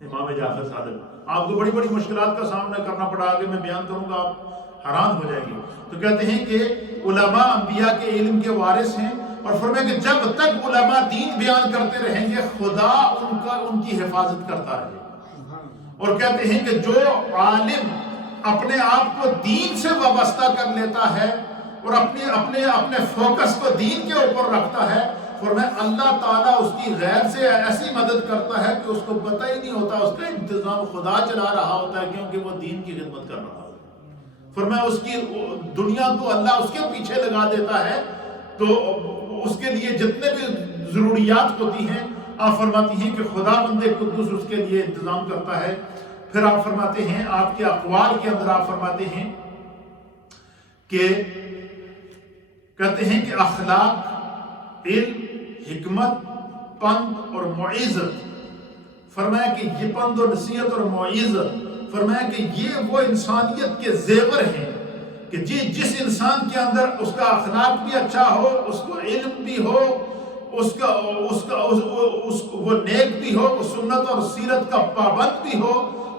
امام جعفر صادق آپ کو بڑی بڑی مشکلات کا سامنا کرنا پڑا، آگے میں بیان کروں گا آپ حیران ہو جائیں گے. تو کہتے ہیں کہ علماء انبیاء کے علم کے وارث ہیں، اور فرمایا کہ جب تک علماء دین بیان کرتے رہیں گے خدا ان کی حفاظت کرتا رہے. اور کہتے ہیں کہ جو عالم اپنے آپ کو دین سے وابستہ کر لیتا ہے اور اپنے فوکس کو دین کے اوپر رکھتا ہے، فرمایا اللہ تعالیٰ اس کی غیر سے ایسی مدد کرتا ہے کہ اس کو پتہ ہی نہیں ہوتا، اس کا انتظام خدا چلا رہا ہوتا ہے، کیونکہ وہ دین کی خدمت کر رہا ہوتا ہے. فرمایا اس کی دنیا کو اللہ اس کے پیچھے لگا دیتا ہے، تو اس کے لیے جتنے بھی ضروریات ہوتی ہیں آپ فرماتی ہیں کہ خدا بند قدوس اس کے لیے انتظام کرتا ہے۔ پھر آپ فرماتے ہیں، آپ کے اقوال کے اندر آپ فرماتے ہیں کہ کہتے ہیں کہ اخلاق، علم، حکمت، پند اور معیزت، فرمایا کہ یہ پند و نصیحت اور معیزت، فرمایا کہ یہ وہ انسانیت کے زیور ہیں کہ جس انسان کے اندر اس کا اخلاق بھی اچھا ہو، اس کو علم بھی ہو، وہ نیک بھی ہو، وہ سنت اور سیرت کا پابند بھی ہو،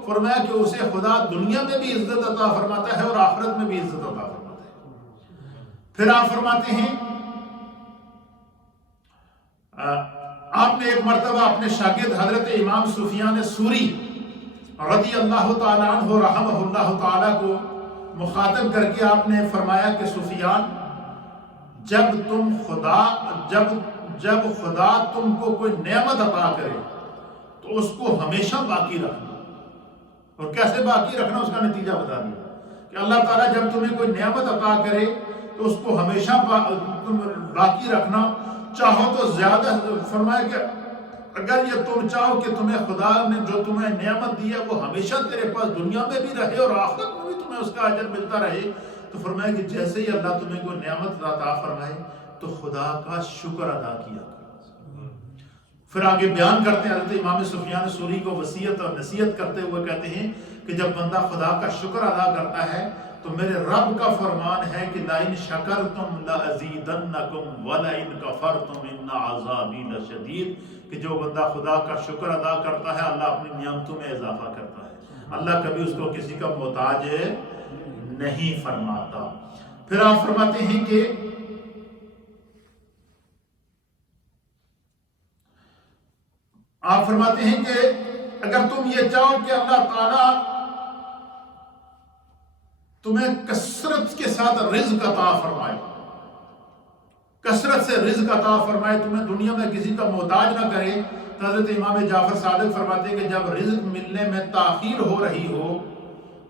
فرمایا کہ اسے خدا دنیا میں بھی عزت عطا فرماتا ہے اور آخرت میں بھی عزت عطا فرماتا ہے۔ پھر آپ فرماتے ہیں، آپ نے ایک مرتبہ اپنے شاگرد حضرت امام سفیان ثوری رضی اللہ تعالیٰ عنہ رحمہ اللہ تعالیٰ کو مخاطب کر کے آپ نے فرمایا کہ سفیان، جب خدا تم کو کوئی نعمت عطا کرے تو اس کو ہمیشہ باقی رکھنا۔ اور کیسے باقی رکھنا اس کا نتیجہ بتا دیا کہ اللہ تعالیٰ جب تمہیں کوئی نعمت عطا کرے تو اس کو ہمیشہ باقی رکھنا، چاہو تو زیادہ، فرمایا کہ اگر یہ تم چاہو کہ تمہیں خدا نے جو تمہیں نعمت دی ہے وہ ہمیشہ تیرے پاس دنیا میں بھی رہے اور آخرت میں بھی تمہیں اس کا اجر ملتا رہے، تو فرمایا کہ جیسے ہی اللہ تمہیں کوئی نعمت عطا فرمائے تو خدا کا شکر ادا کیا۔ پھر آگے بیان کرتے ہیں، حضرت امام سفیان ثوری کو وصیت اور نصیحت کرتے ہوئے کہتے ہیں کہ جب بندہ خدا کا شکر ادا کرتا ہے تو میرے رب کا فرمان ہے کہ لَإِن شَكَرْتُمْ لَأَزِيدَنَّكُمْ وَلَإِن كَفَرْتُمْ إِنَّ عَذَابِي لَشَدِيدٌ، کہ جو بندہ خدا کا شکر ادا کرتا ہے اللہ اپنی نعمتوں میں اضافہ کرتا ہے، اللہ کبھی اس کو کسی کا محتاج نہیں فرماتا۔ پھر آپ فرماتے ہیں کہ اگر تم یہ چاہو کہ اللہ تعالیٰ تمہیں کثرت کے ساتھ رزق عطا فرمائے، کثرت سے رزق عطا فرمائے، تمہیں دنیا میں کسی کا محتاج نہ کرے، تو حضرت امام جعفر صادق فرماتے ہیں کہ جب رزق ملنے میں تاخیر ہو رہی ہو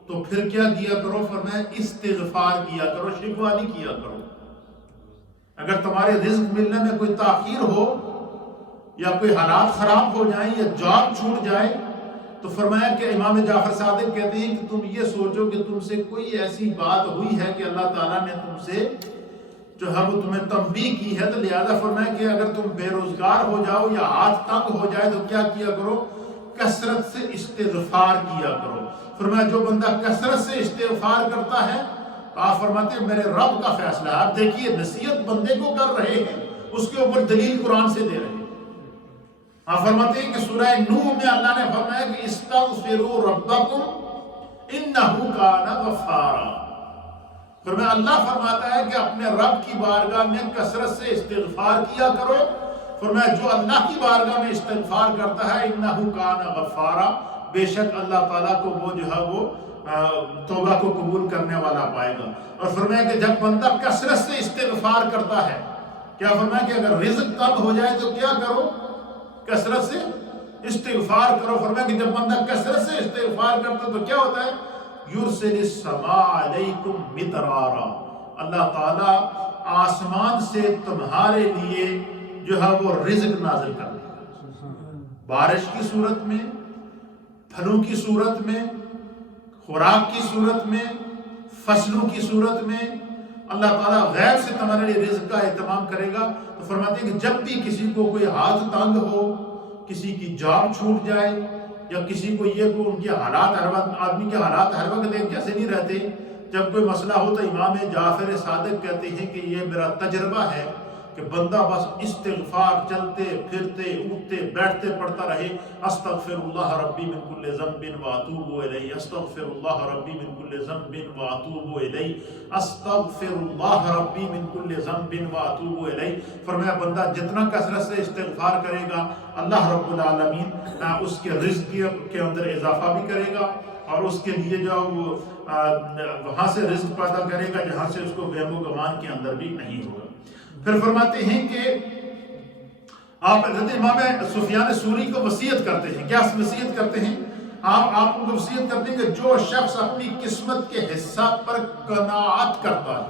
تو پھر کیا کیا کرو؟ فرمایا استغفار کیا کرو، شکوہ نہیں کیا کرو۔ اگر تمہارے رزق ملنے میں کوئی تاخیر ہو یا کوئی حالات خراب ہو جائیں یا جاب چھوٹ جائے تو فرمایا کہ امام جعفر صادق کہتے ہیں کہ تم یہ سوچو کہ تم سے کوئی ایسی بات ہوئی ہے کہ اللہ تعالیٰ نے تم سے جو ہے وہ تمہیں تنبیہ کی ہے، تو لہذا فرمایا کہ اگر تم بے روزگار ہو جاؤ یا ہاتھ تنگ ہو جائے تو کیا کیا کرو؟ کثرت سے استغفار کیا کرو۔ فرمایا جو بندہ کثرت سے استغفار کرتا ہے تو آپ فرماتے ہیں میرے رب کا فیصلہ ہے۔ آپ دیکھیے نصیحت بندے کو کر رہے ہیں، اس کے اوپر دلیل قرآن سے دے رہے ہیں۔ آپ فرماتے ہیں کہ سورہ نوح میں اللہ نے فرمایا کہ استغفروا ربکم انہ کان غفارا۔ فرمایا اللہ فرماتا ہے کہ اپنے رب کی بارگاہ میں کثرت سے استغفار کیا کرو۔ فرمایا جو اللہ کی بارگاہ میں استغفار کرتا ہے انہ کان غفارا، بے شک اللہ تعالیٰ کو وہ جو ہے وہ توبہ کو قبول کرنے والا پائے گا۔ اور فرمایا کہ جب بندہ کثرت سے استغفار کرتا ہے، کیا فرمایا کہ اگر رزق کم ہو جائے تو کیا کرو؟ کثرت سے استغفار کرو۔ فرمایا کہ جب بندہ کثرت سے استغفار کرتا تو کیا ہوتا ہے؟ یرسل السماء علیکم مدرارا، اللہ تعالیٰ آسمان سے تمہارے لیے جو ہے وہ رزق نازل کر دے گا، بارش کی صورت میں، پھلوں کی صورت میں، خوراک کی صورت میں، فصلوں کی صورت میں اللہ تعالیٰ غیب سے تمہارے لیے رزق کا اہتمام کرے گا۔ تو فرماتے ہیں کہ جب بھی کسی کو کوئی ہاتھ تنگ ہو، کسی کی جاب چھوٹ جائے یا کسی کو یہ کو ان کے حالات ہر وقت، آدمی کے حالات ہر وقت ایک جیسے نہیں رہتے، جب کوئی مسئلہ ہو تو امام جعفر صادق کہتے ہیں کہ یہ میرا تجربہ ہے کہ بندہ بس استغفار چلتے پھرتے اٹھتے بیٹھتے پڑھتا رہے، استغفر اللہ ربی من کل ذنب واتوب الیہ، استغفر اللہ ربی من کل ذنب واتوب الیہ، استغفر اللہ ربی من کل ذنب واتوب الیہ۔ فرمایا بندہ جتنا کثرت سے استغفار کرے گا اللہ رب العالمین اس کے رزق کے اندر اضافہ بھی کرے گا اور اس کے لیے جو وہ وہاں سے رزق پیدا کرے گا جہاں سے اس کو وہم و گمان کے اندر بھی نہیں ہوگا۔ پھر فرماتے ہیں کہ آپ حضرت امام سفیان ثوری کو وصیت کرتے ہیں، کیا وصیت کرتے ہیں؟ آپ کو وصیت کرتے ہیں کہ جو شخص اپنی قسمت کے حصہ پر قناعت کرتا ہے،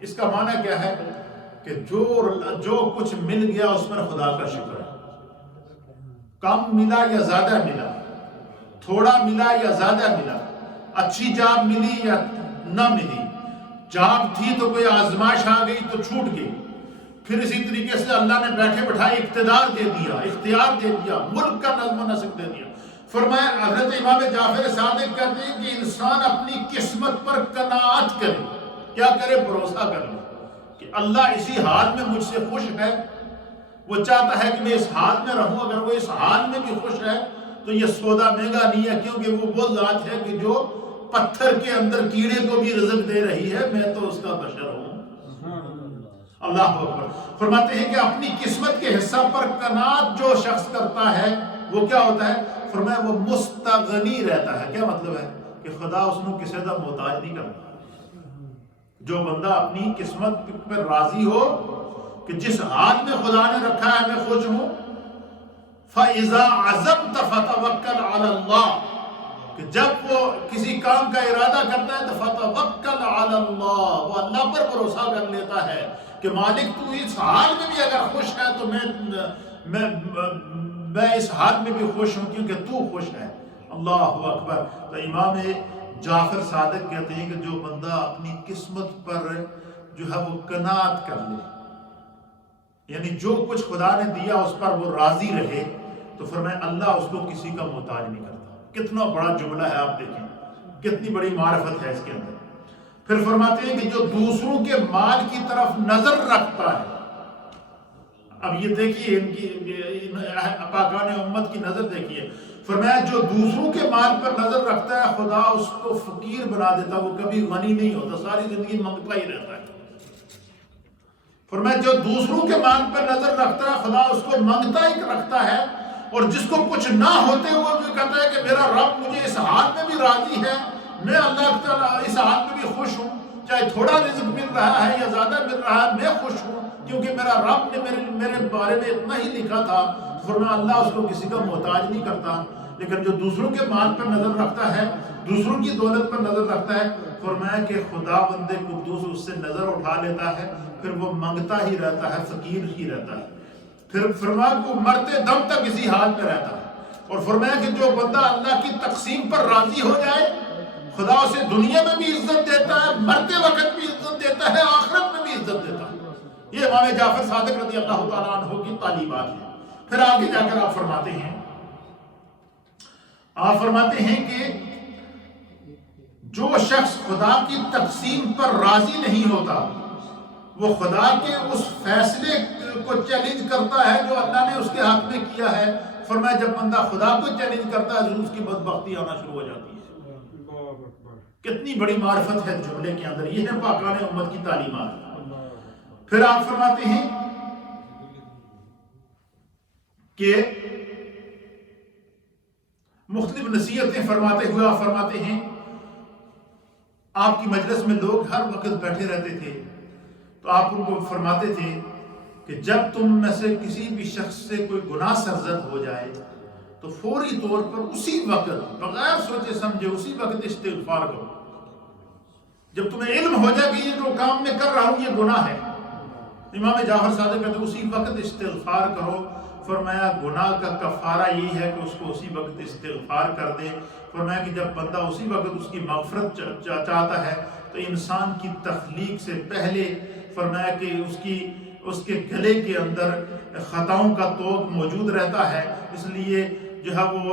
اس کا معنی کیا ہے کہ جو کچھ مل گیا اس پر خدا کا شکر ہے، کم ملا یا زیادہ ملا، تھوڑا ملا یا زیادہ ملا، اچھی جاب ملی یا نہ ملی، جاب تھی تو کوئی آزمائش آ گئی تو چھوٹ گئی، پھر اسی طریقے سے اللہ نے بیٹھے بٹھائے اقتدار دے دیا، اختیار دے دیا، ملک کا نظم و نسق دے دیا۔ فرمایا حضرت امام جعفر صادق کہتے ہیں کہ انسان اپنی قسمت پر قناعت کرے، کیا کرے؟ بھروسہ کر لے کہ اللہ اسی حال میں مجھ سے خوش ہے، وہ چاہتا ہے کہ میں اس حال میں رہوں، اگر وہ اس حال میں بھی خوش ہے تو یہ سودا مہنگا نہیں ہے، کیونکہ وہ ذات ہے کہ جو پتھر کے اندر کیڑے کو بھی رزق دے رہی ہے، میں تو اس کا بشر ہوں۔ اللہ اکبر۔ فرماتے ہیں کہ اپنی قسمت کے حصہ پر قناعت جو شخص کرتا ہے وہ کیا ہوتا ہے؟ فرمایا وہ مستغنی رہتا ہے۔ کیا مطلب ہے؟ کہ خدا اس کو کسی کا محتاج نہیں کرتا۔ جو بندہ اپنی قسمت پر راضی ہو کہ جس حال میں خدا نے رکھا ہے میں خوش ہوں، فَإِذَا عَزَمْتَ فَتَوَكَّلْ عَلَى اللَّهِ، کہ جب وہ کسی کام کا ارادہ کرتا ہے تو فَتَوَكَّلْ عَلَى اللَّهِ، وہ اللہ پر بھروسہ کر لیتا ہے کہ مالک تو اس حال میں بھی اگر خوش ہے تو میں اس حال میں بھی خوش ہوں کیونکہ تو خوش ہے۔ اللہ اکبر۔ تو امام جعفر صادق کہتے ہیں کہ جو بندہ اپنی قسمت پر جو ہے وہ قناعت کر لے، یعنی جو کچھ خدا نے دیا اس پر وہ راضی رہے، تو فرمایا اللہ اس کو کسی کا محتاج نہیں کرتا۔ کتنا بڑا جملہ ہے، آپ دیکھیں کتنی بڑی معرفت ہے اس کے اندر۔ پھر فرماتے ہیں کہ جو دوسروں کے مال کی طرف نظر رکھتا ہے، اب یہ دیکھیے ان کی پاکان امت کی نظر دیکھیے، فرمایا جو دوسروں کے مال پر نظر رکھتا ہے خدا اس کو فقیر بنا دیتا، وہ کبھی غنی نہیں ہوتا، ساری زندگی منگتا ہی رہتا ہے۔ فرمایا جو دوسروں کے مال پر نظر رکھتا ہے خدا اس کو منگتا ہی رکھتا ہے، اور جس کو کچھ نہ ہوتے ہوئے بھی کہتا ہے کہ میرا رب مجھے اس حال میں بھی راضی ہے، میں اللہ تعالیٰ اس حال میں بھی خوش ہوں، چاہے تھوڑا رزق مل رہا ہے یا زیادہ مل رہا ہے میں خوش ہوں، کیونکہ میرا رب نے میرے بارے میں اتنا ہی لکھا تھا۔ فرمایا اللہ اس کو کسی کا محتاج نہیں کرتا۔ لیکن جو دوسروں کے مال پر نظر رکھتا ہے، دوسروں کی دولت پر نظر رکھتا ہے، فرمایا کہ خدا بندے قدوس اس سے نظر اٹھا لیتا ہے، پھر وہ منگتا ہی رہتا ہے، فقیر ہی رہتا ہے، پھر فرمایا وہ مرتے دم تک اسی حال میں رہتا ہے۔ اور فرمایا کہ جو بندہ اللہ کی تقسیم پر راضی ہو جائے خدا اسے دنیا میں بھی عزت دیتا ہے، مرتے وقت بھی عزت دیتا ہے، آخرت میں بھی عزت دیتا ہے۔ یہ امام جعفر صادق رضی اللہ تعالیٰ عنہ کی تعلیمات ہیں۔ پھر آگے جا کر آپ فرماتے ہیں کہ جو شخص خدا کی تقسیم پر راضی نہیں ہوتا وہ خدا کے اس فیصلے کو چیلنج کرتا ہے جو اللہ نے اس کے حق میں کیا ہے۔ فرمایا جب بندہ خدا کو چیلنج کرتا ہے ضرور اس کی بدبختی آنا شروع ہو جاتی ہے۔ کتنی بڑی معرفت ہے جملے کے اندر، یہ ہے پاکان امت کی تعلیمات۔ پھر آپ فرماتے ہیں کہ مختلف نصیحتیں فرماتے ہوئے آپ فرماتے ہیں آپ کی مجلس میں لوگ ہر وقت بیٹھے رہتے تھے تو آپ ان کو فرماتے تھے کہ جب تم میں سے کسی بھی شخص سے کوئی گناہ سرزد ہو جائے تو فوری طور پر اسی وقت بغیر سوچے سمجھے اسی وقت استغفار کرو۔ جب تمہیں علم ہو جائے کہ یہ جو کام میں کر رہا ہوں یہ گناہ ہے، امام جعفر صادق کہتے ہیں اسی وقت استغفار کرو۔ فرمایا گناہ کا کفارہ یہی ہے کہ اس کو اسی وقت استغفار کر دے۔ فرمایا کہ جب بندہ اسی وقت اس کی مغفرت چاہتا ہے تو انسان کی تخلیق سے پہلے فرمایا کہ اس کے گلے کے اندر خطاؤں کا توق موجود رہتا ہے، اس لیے جو ہے وہ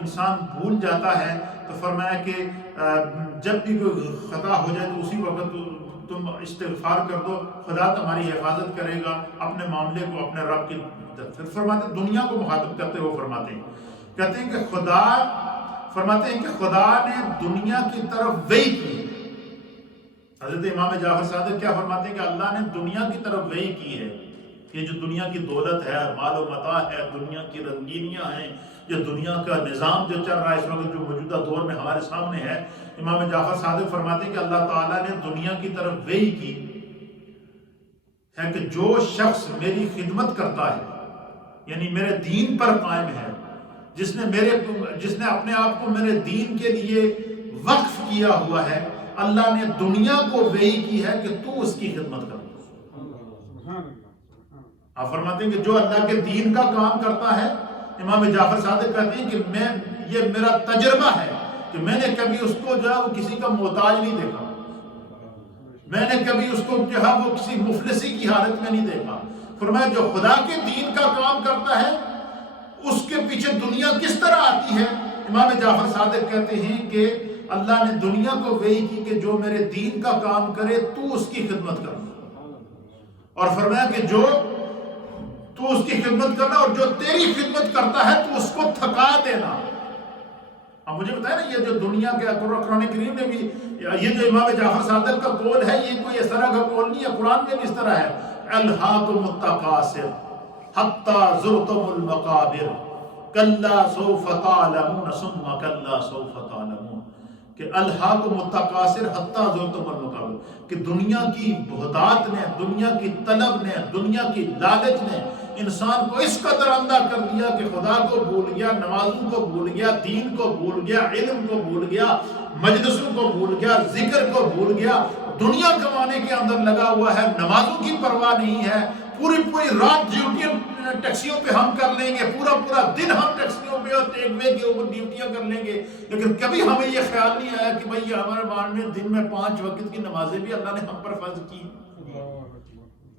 انسان بھول جاتا ہے۔ تو فرمایا کہ جب بھی کوئی خطا ہو جائے تو اسی وقت تم استغفار کر دو، خدا تمہاری حفاظت کرے گا، اپنے معاملے کو اپنے رب کی پھر فرماتے دنیا کو مخاطب کرتے ہوئے کہتے ہیں کہ خدا نے دنیا کی طرف وحی کی۔ حضرت امام جعفر صادق کیا فرماتے ہیں کہ اللہ نے دنیا کی طرف وحی کی ہے۔ یہ جو دنیا کی دولت ہے، مال و متاع ہے، دنیا کی رنگینیاں ہیں، یہ دنیا کا نظام جو چل رہا ہے اس وقت جو موجودہ دور میں ہمارے سامنے ہے، امام جعفر صادق فرماتے ہیں کہ اللہ تعالیٰ نے دنیا کی طرف وحی کی ہے کہ جو شخص میری خدمت کرتا ہے، یعنی میرے دین پر قائم ہے، جس نے اپنے آپ کو میرے دین کے لیے وقف کیا ہوا ہے، اللہ نے دنیا کو وحی کی ہے کہ تو اس کی خدمت کر۔ آپ فرماتے ہیں کہ جو اللہ کے دین کا کام کرتا ہے، امام جعفر صادق کہتے ہیں کہ یہ میرا تجربہ ہے کہ میں نے کبھی اس کو جو ہے وہ کسی کا محتاج نہیں دیکھا، میں نے کبھی اس کو جو ہے وہ کسی مفلسی کی حالت میں نہیں دیکھا۔ فرمایا جو خدا کے دین کا کام کرتا ہے اس کے پیچھے دنیا کس طرح آتی ہے؟ امام جعفر صادق کہتے ہیں کہ اللہ نے دنیا کو وحی کی کہ جو میرے دین کا کام کرے تو اس کی خدمت کرنا، اور فرمایا کہ جو تو اس کی خدمت کرنا اور جو تیری خدمت کرتا ہے تو اس کو تھکا دینا۔ اب مجھے بتائیں نا، یہ جو دنیا کے قرآن کریم میں بھی یہ جو امام جعفر صادق کا قول ہے، یہ کوئی اس طرح کا قول نہیں ہے، قرآن میں بھی اس طرح ہے، الہاکم التکاثر حتی زرتم المقابر کلا سوف تعلمون ثم کلا سوف تعلمون، کہ الہاکم التکاثر حتی زرتم المقابر، کہ دنیا کی بہتات نے، دنیا کی طلب نے، دنیا کی لالچ نے انسان کو اس قدر اندھا کر دیا کہ خدا کو بھول گیا، نمازوں کو بھول گیا، دین کو بھول گیا، علم کو بھول گیا، مجلسوں کو بھول گیا، ذکر کو بھول گیا، دنیا کمانے کے اندر لگا ہوا ہے، نمازوں کی پرواہ نہیں ہے، پوری رات ڈیوٹیاں ٹیکسیوں پہ ہم کر لیں گے، پورا دن ہم ٹیکسیوں پہ اور ٹیک وے کے اوپر ڈیوٹیاں کر لیں گے، لیکن کبھی ہمیں یہ خیال نہیں آیا کہ بھئی ہمارے بارے میں دن میں 5 وقت کی نمازیں بھی اللہ نے ہم پر فرض کی۔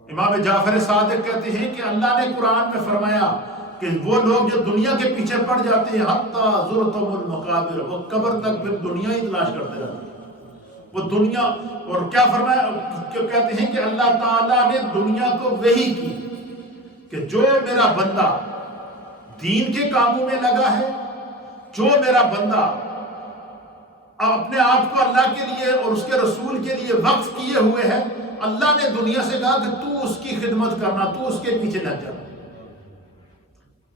امام جعفر صادق کہتے ہیں کہ اللہ نے قرآن میں فرمایا کہ وہ لوگ جو دنیا کے پیچھے پڑ جاتے ہیں حتی زرتم المقابر، وہ قبر تک پھر دنیا ہی تلاش کرتے رہتے ہیں، وہ دنیا۔ اور کیا فرمایا، کہتے ہیں کہ اللہ تعالیٰ نے دنیا کو وحی کی کہ جو میرا بندہ دین کے کاموں میں لگا ہے، جو میرا بندہ اپنے آپ کو اللہ کے لیے اور اس کے رسول کے لیے وقف کیے ہوئے ہے، اللہ نے دنیا سے کہا کہ تو اس کی خدمت کرنا، تو اس کے پیچھے لگ جانا،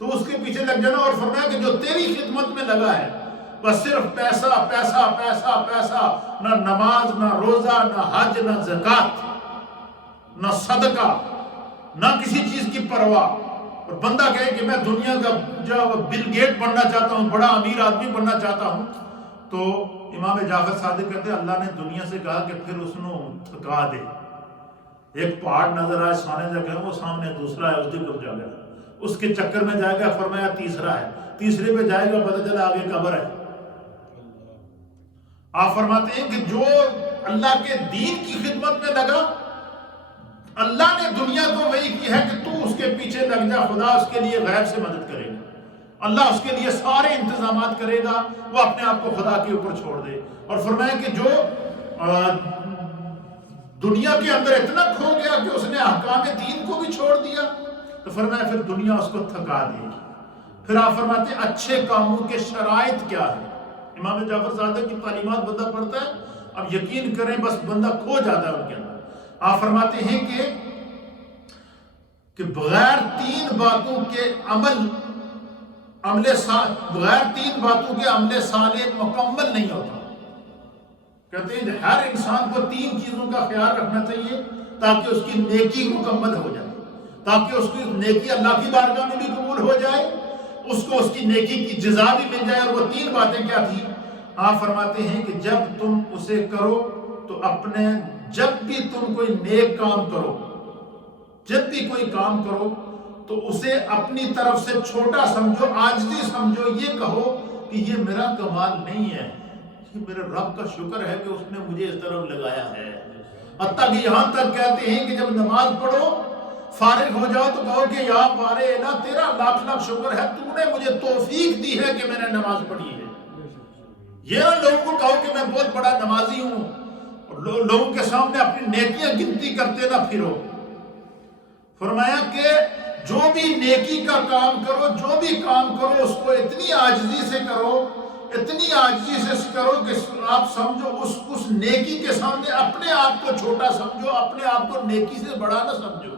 تو اس کے پیچھے لگ جانا، اور فرمایا کہ جو تیری خدمت میں لگا ہے بس صرف پیسہ پیسہ پیسہ پیسہ، نہ نماز، نہ روزہ، نہ حج، نہ زکوٰۃ، نہ صدقہ، نہ کسی چیز کی پرواہ۔ اور بندہ کہے کہ میں دنیا کا جو بل گیٹ بننا چاہتا ہوں، بڑا امیر آدمی بننا چاہتا ہوں، تو امام جعفر صادق کہتے ہیں اللہ نے دنیا سے کہا کہ پھر اس نو تھکا دے، ایک پہاڑ نظر آئے سامنے جگہ، وہ سامنے دوسرا ہے، اس کی طرف جا گیا، اس کے چکر میں جائے گا، فرمایا تیسرا ہے، تیسرے پہ جائے گا، پتہ چلا آگے قبر ہے۔ آپ فرماتے ہیں کہ جو اللہ کے دین کی خدمت میں لگا، اللہ نے دنیا کو وحی کی ہے کہ تو اس کے پیچھے لگ جا، خدا اس کے لیے غیب سے مدد کرے گا، اللہ اس کے لیے سارے انتظامات کرے گا، وہ اپنے آپ کو خدا کے اوپر چھوڑ دے۔ اور فرمایا کہ جو دنیا کے اندر اتنا کھو گیا کہ اس نے احکام دین کو بھی چھوڑ دیا، تو فرمایا پھر دنیا اس کو تھکا دے گی۔ پھر آپ فرماتے ہیں اچھے کاموں کے شرائط کیا ہے؟ امام جعفر صادق کی تعلیمات بندہ پڑھتا ہے، اب یقین کریں بس بندہ کھو جاتا ہے ان کے اندر۔ آپ فرماتے ہیں کہ بغیر 3 باتوں کے بغیر 3 باتوں کے عمل صالح مکمل نہیں ہوتا۔ کہتے ہیں ہر انسان کو 3 چیزوں کا خیال رکھنا چاہیے تاکہ اس کی نیکی مکمل ہو جائے، تاکہ اس کی نیکی اللہ کی بارگاہ میں بھی قبول ہو جائے، اس کو اس کی نیکی کی جزا بھی مل جائے۔ اور وہ 3 باتیں کیا تھی؟ آپ فرماتے ہیں کہ جب تم اسے کرو تو جب بھی تم کوئی نیک کام کرو، جب بھی کوئی کام کرو تو اسے اپنی طرف سے چھوٹا سمجھو، عاجزی سمجھو، یہ کہو کہ یہ میرا کمال نہیں ہے، یہ میرے رب کا شکر ہے کہ اس نے مجھے اس طرف لگایا ہے۔ حتیٰ کہ یہاں تک کہتے ہیں کہ جب نماز پڑھو فارغ ہو جاؤ تو کہو کہ یا بارے الہ تیرا لاکھ لاکھ شکر ہے، تو نے مجھے توفیق دی ہے کہ میں نے نماز پڑھی ہے۔ یہ نہ لوگوں کو کہو کہ میں بہت بڑا نمازی ہوں اور لوگوں کے سامنے اپنی نیکیاں گنتی کرتے نہ پھرو۔ فرمایا کہ جو بھی نیکی کا کام کرو، جو بھی کام کرو، اس کو اتنی عاجزی سے کرو، اتنی عاجزی سے کرو کہ آپ سمجھو اس نیکی کے سامنے اپنے آپ کو چھوٹا سمجھو، اپنے آپ کو نیکی سے بڑا نہ سمجھو۔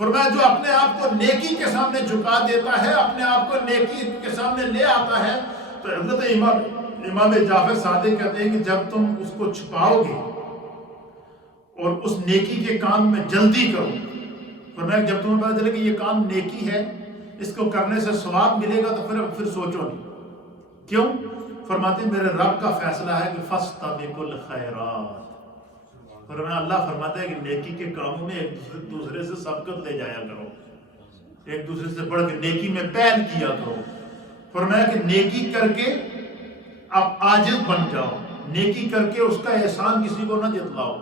فرمایا جو اپنے آپ کو نیکی کے سامنے جھکا دیتا ہے، اپنے آپ کو نیکی کے سامنے لے آتا ہے، تو حضرت امام جعفر صادق کہتے ہیں کہ جب تم اس کو چھپاؤ گے اور اس نیکی کے کام میں جلدی کرو، فرمایا جب تمہیں پتا چلے کہ یہ کام نیکی ہے، اس کو کرنے سے ثواب ملے گا تو پھر سوچو نہیں. کیوں؟ فرماتے ہیں میرے رب کا فیصلہ ہے کہ فاستبقوا الخیرات. اللہ فرماتا ہے کہ نیکی کے کاموں میں ایک دوسرے سے سبقت لے جایا کرو, ایک دوسرے سے بڑھ کے نیکی میں پہل کیا کرو. فرمایا کہ نیکی کر کے آپ عاجز بن جاؤ, نیکی کر کے اس کا احسان کسی کو نہ جتلاؤ.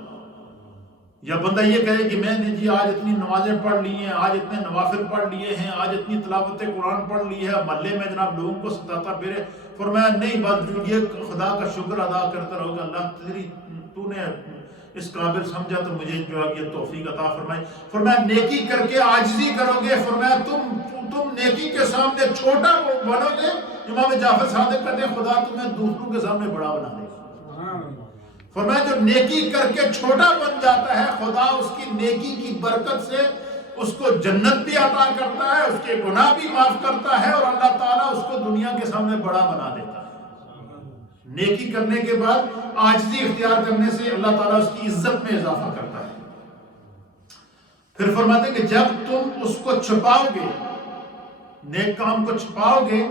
یا بندہ یہ کہے کہ میں نے جی آج اتنی نمازیں پڑھ لی ہیں, آج اتنے نوافل پڑھ لیے ہیں, آج اتنی تلاوت قرآن پڑھ لی ہے, محلے میں جناب لوگوں کو ستاتا پھرے. فرمایا نہیں, بات یہ خدا کا شکر ادا کرتا رہو گا, اللہ تو نے اس قابل سمجھا تو مجھے جو ہے یہ توفیق عطا فرمائی. فرمایا نیکی کر کے عاجزی کرو گے. فرمایا تم نیکی کے سامنے چھوٹا بنو گے. امام جعفر صادق کہتے ہیں خدا تمہیں دوسروں کے سامنے بڑا بنا دے گا. فرمایا جو نیکی کر کے چھوٹا بن جاتا ہے, خدا اس کی نیکی کی برکت سے اس کو جنت بھی عطا کرتا ہے, اس کے گناہ بھی معاف کرتا ہے, اور اللہ تعالیٰ اس کو دنیا کے سامنے بڑا بنا دیتا ہے. نیکی کرنے کے بعد عاجزی اختیار کرنے سے اللہ تعالیٰ اس کی عزت میں اضافہ کرتا ہے. پھر فرماتے ہیں کہ جب تم اس کو چھپاؤ گے, نیک کام کو چھپاؤ گے,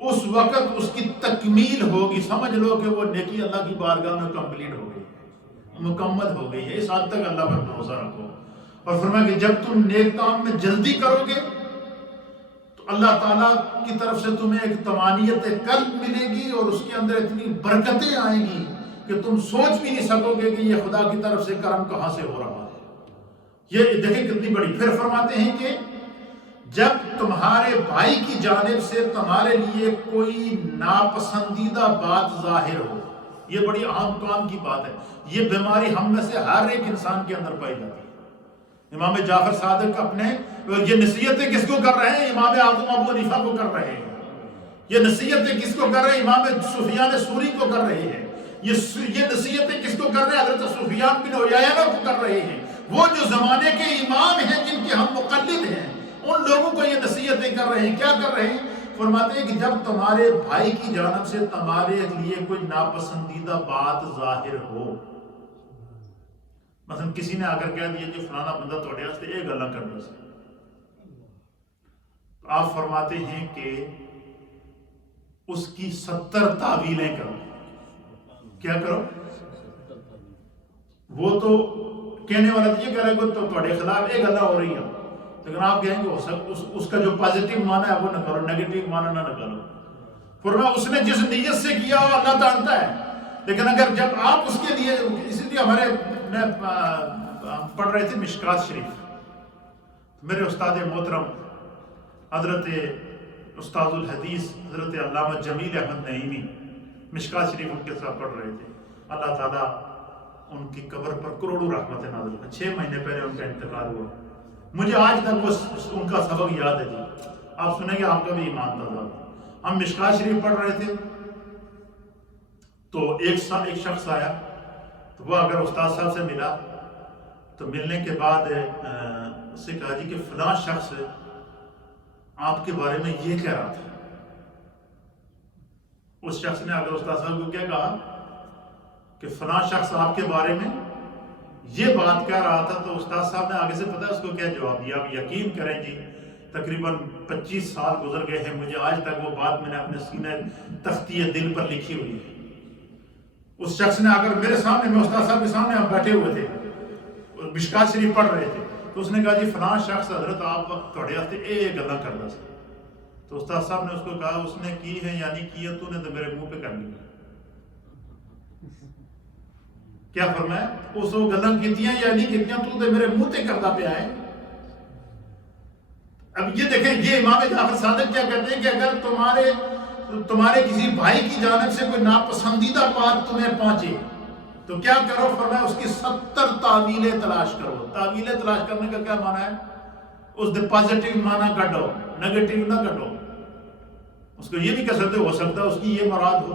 اس وقت اس کی تکمیل ہوگی. سمجھ لو کہ وہ نیکی اللہ کی بارگاہ میں کمپلیٹ ہو گئی, مکمل ہو گئی ہے. اس حد تک اللہ پر بھروسہ رکھو. اور فرمایا کہ جب تم نیک کام میں جلدی کرو گے تو اللہ تعالیٰ کی طرف سے تمہیں ایک طمانینت قلب ملے گی, اور اس کے اندر اتنی برکتیں آئیں گی کہ تم سوچ بھی نہیں سکو گے کہ یہ خدا کی طرف سے کرم کہاں سے ہو رہا ہے. یہ دیکھیں کتنی بڑی. پھر فرماتے ہیں کہ جب تمہارے بھائی کی جانب سے تمہارے لیے کوئی ناپسندیدہ بات ظاہر ہو, یہ بڑی عام کام کی بات ہے. یہ بیماری ہم میں سے ہر ایک انسان کے اندر پائی جاتی ہے. امام جعفر صادق اپنے یہ نصیحتیں کس کو کر رہے ہیں؟ امام اعظم ابو حنیفہ کو کر رہے ہیں. یہ نصیحتیں کس کو کر رہے ہیں؟ امام سفیان ثوری کو کر رہے ہیں. یہ نصیحتیں کس کو کر رہے ہیں؟ حضرت سفیان بن عیینہ کو کر رہے ہیں. وہ جو زمانے کے امام ہیں, جن کے ہم مقلد ہیں, ان لوگوں کو یہ نصیحتیں کر رہے ہیں. کیا کر رہے ہیں؟ فرماتے ہیں کہ جب تمہارے بھائی کی جانب سے تمہارے لیے کوئی ناپسندیدہ بات ظاہر ہو, مثلا کسی نے اگر کہہ دیا کہ فلانا بندہ تھوڑے واسطے یہ گلا کرنا سی, تو آپ فرماتے ہیں کہ اس کی 70 تعویلیں کرو. کیا کرو؟ وہ تو کہنے والا تو یہ کہہ رہا ہے کہ تھوڑے خلاف یہ گلا ہو رہی ہے, لیکن آپ کہیں گے اس کا جو پازیٹیو معنی ہے وہ نہ کرو, نیگیٹو معنی نہ کرو. فرمایا اس نے جس نیت سے کیا ہو اللہ جانتا ہے, لیکن اگر جب آپ اس کے لیے, اسی لیے ہمارے پڑھ رہے تھے مشکات شریف, میرے استاد محترم حضرت استاد الحدیث حضرت علامہ جمیل احمد نعیمی مشکات شریف ان کے ساتھ پڑھ رہے تھے. اللہ تعالیٰ ان کی قبر پر کروڑوں رحمتیں نازل کریں. 6 مہینے پہلے ان کا انتقال ہوا. مجھے آج تک ان کا سبق یاد ہے جی. آپ سنیں گے آپ کا بھی ایمان تازہ. ہم مشکات شریف پڑھ رہے تھے تو ایک شخص آیا, تو وہ اگر استاد صاحب سے ملا تو ملنے کے بعد اس سے کہا جی کہ فلاں شخص آپ کے بارے میں یہ کہہ رہا تھا. اس شخص نے اگر استاد صاحب کو کیا کہا کہ فلاں شخص آپ کے بارے میں یہ بات کہہ رہا تھا, تو استاد صاحب نے آگے سے پتا اس کو کیا جواب دیا. آپ یقین کریں جی تقریباً 25 سال گزر گئے ہیں, مجھے آج تک وہ بات میں نے اپنے سینے تختی دل پر لکھی ہوئی ہے. اس شخص نے اگر میرے سامنے, میں استاد صاحب کے سامنے ہم بیٹھے ہوئے تھے, مشکات شریف پڑھ رہے تھے, تو اس نے کہا جی فلاں شخص حضرت آپ تھوڑے ہفتے یہ گلا کرتا سا. تو استاد صاحب نے اس کو کہا اس نے کی ہے یعنی کی ہے, تو نے تو میرے منہ پہ کر لی. کیا فرمایا؟ اس وہ گلاں کیتیاں یعنی کیتیاں, تو تے میرے منہ تے کردا پیا ہے. اب یہ دیکھیں یہ امام جعفر صادق کیا کہتے ہیں کہ اگر تمہارے کسی بھائی کی جانب سے کوئی ناپسندیدہ بات تمہیں پہنچے تو کیا کرو؟ فرمایا اس کی 70 تعویلیں تلاش کرو. تعویلیں تلاش کرنے کا کیا معنی ہے؟ اس دے پازیٹیو معنی کٹو, نیگیٹیو نہ کٹو. اس کو یہ بھی کہہ سکتے ہو سکتا ہے اس کی یہ مراد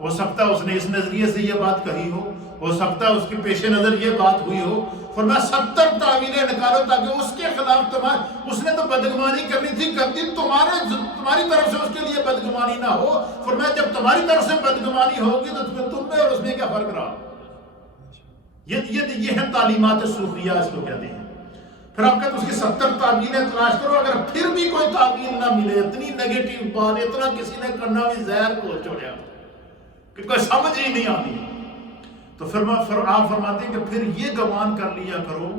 ہو سکتا ہے اس نے اس نظریے سے یہ بات کہی ہو سکتا ہے اس کے پیش نظر یہ بات ہوئی ہو. فرمایا 70 تعویلیں نکالو تاکہ اس کے خلاف اس نے تو بدگمانی کرنی تھی, کرتی تمہاری طرف سے اس کے لیے بدگمانی نہ ہو. فرمایا جب تمہاری طرف سے بدگمانی ہوگی تو تم میں اور اس میں کیا فرق رہا؟ یہ ہیں تعلیمات صوفیہ, اس کو کہتے ہیں. پھر آپ کہتے اس کی 70 تعبیریں تلاش کرو، اگر پھر بھی کوئی تعبیر نہ ملے، اتنی نیگیٹو بات، اتنا کسی نے کرنا بھی زہر کو چھوڑیا کہ کوئی سمجھ ہی نہیں آتی، تو پھر آپ فرماتے ہیں کہ پھر یہ گمان کر لیا کرو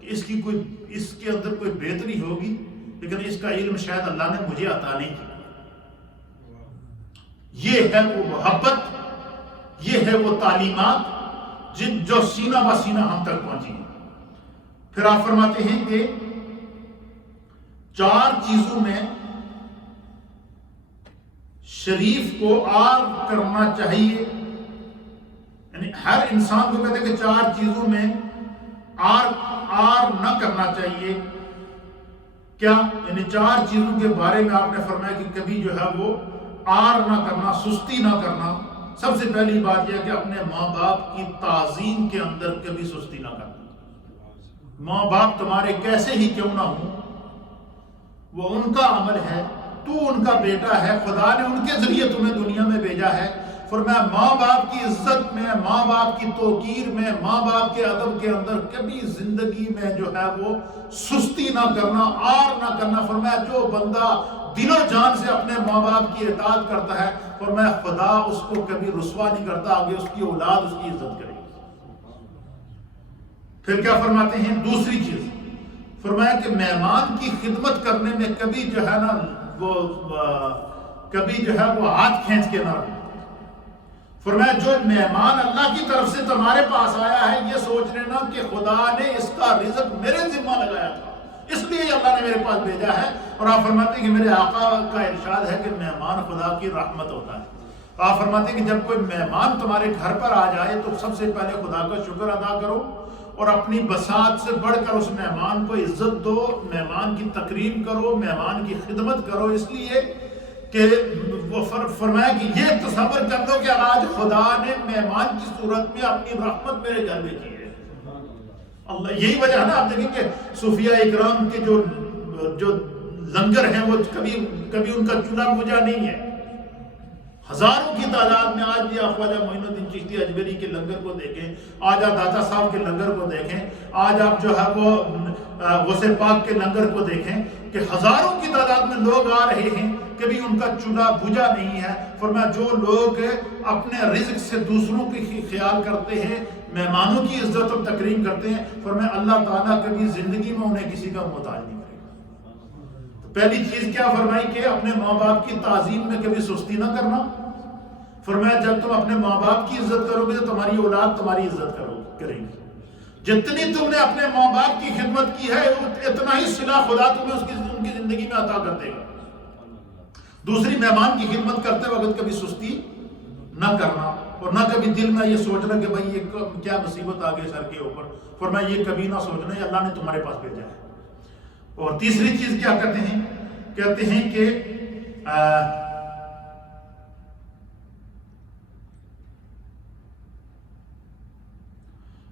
کہ اس کے اندر کوئی بہتری ہوگی، لیکن اس کا علم شاید اللہ نے مجھے عطا نہیں کیا۔ یہ ہے وہ محبت، یہ ہے وہ تعلیمات جو سینہ بہ سینہ ہم تک پہنچی ہیں۔ پھر آپ فرماتے ہیں کہ 4 چیزوں میں شریف کو آر کرنا چاہیے، یعنی ہر انسان کو کہتے ہیں کہ 4 چیزوں میں آر نہ کرنا چاہیے۔ کیا؟ یعنی 4 چیزوں کے بارے میں آپ نے فرمایا کہ کبھی جو ہے وہ آر نہ کرنا، سستی نہ کرنا۔ سب سے پہلی بات یہ ہے کہ اپنے ماں باپ کی تعظیم کے اندر کبھی سستی نہ کرنا۔ ماں باپ تمہارے کیسے ہی کیوں نہ ہوں، وہ ان کا عمل ہے، تو ان کا بیٹا ہے، خدا نے ان کے ذریعے تمہیں دنیا میں بھیجا ہے۔ فرمایا ماں باپ کی عزت میں، ماں باپ کی توقیر میں، ماں باپ کے ادب کے اندر کبھی زندگی میں جو ہے وہ سستی نہ کرنا، آر نہ کرنا۔ فرمایا جو بندہ دل و جان سے اپنے ماں باپ کی اطاعت کرتا ہے، فرمایا خدا اس کو کبھی رسوا نہیں کرتا، آگے اس کی اولاد اس کی عزت کرے گی۔ پھر کیا فرماتے ہیں؟ دوسری چیز فرمایا کہ مہمان کی خدمت کرنے میں کبھی جو ہے نا وہ ہاتھ کھینچ کے نہ رہے۔ فرمایا جو مہمان اللہ کی طرف سے تمہارے پاس آیا ہے، یہ سوچ لینا کہ خدا نے اس کا رزق میرے ذمہ لگایا تھا، اس لیے اللہ نے میرے پاس بھیجا ہے۔ اور آپ فرماتے ہیں کہ میرے آقا کا ارشاد ہے کہ مہمان خدا کی رحمت ہوتا ہے۔ تو آپ فرماتے ہیں کہ جب کوئی مہمان تمہارے گھر پر آ جائے تو سب سے پہلے خدا کا شکر ادا کرو، اور اپنی بساط سے بڑھ کر اس مہمان کو عزت دو، مہمان کی تکریم کرو، مہمان کی خدمت کرو، اس لیے کہ وہ فرمایا کہ یہ تصور کر لو کہ آج خدا نے مہمان کی صورت میں اپنی رحمت میرے گھر میں کی ہے۔ اللہ، یہی وجہ ہے نا، آپ دیکھیں کہ صوفیاء اکرام کے جو لنگر ہیں وہ کبھی ان کا چولہا بجھا نہیں ہے۔ ہزاروں کی تعداد میں آج بھی آپ خواجہ معین الدین چشتی اجمیری کے لنگر کو دیکھیں، آج آپ داتا صاحب کے لنگر کو دیکھیں، آج آپ جو ہے وہ غوث پاک کے لنگر کو دیکھیں کہ ہزاروں کی تعداد میں لوگ آ رہے ہیں، کبھی ان کا چولہا بجھا نہیں ہے۔ فرمایا جو لوگ اپنے رزق سے دوسروں کی خیال کرتے ہیں، مہمانوں کی عزت اور تکریم کرتے ہیں، فرمایا اللہ تعالیٰ کبھی زندگی میں انہیں کسی کا محتاج نہیں کرے گا۔ پہلی چیز کیا فرمائی کہ اپنے ماں باپ کی تعظیم میں کبھی سستی نہ کرنا۔ فرمایا جب تم اپنے ماں باپ کی عزت کرو گے تو تمہاری اولاد تمہاری عزت کرے گی۔ جتنی تم نے اپنے ماں باپ کی خدمت کی ہے، اتنا ہی صلہ خدا تمہیں ان کی زندگی میں عطا کر دے گا۔ دوسری، مہمان کی خدمت کرتے وقت کبھی سستی نہ کرنا، اور نہ کبھی دل میں یہ سوچنا کہ بھائی یہ کیا مصیبت آ گئی سر کے اوپر۔ فرمایا یہ کبھی نہ سوچنا، یہ اللہ نے تمہارے پاس بھیجا ہے۔ اور تیسری چیز کیا کہتے ہیں کہ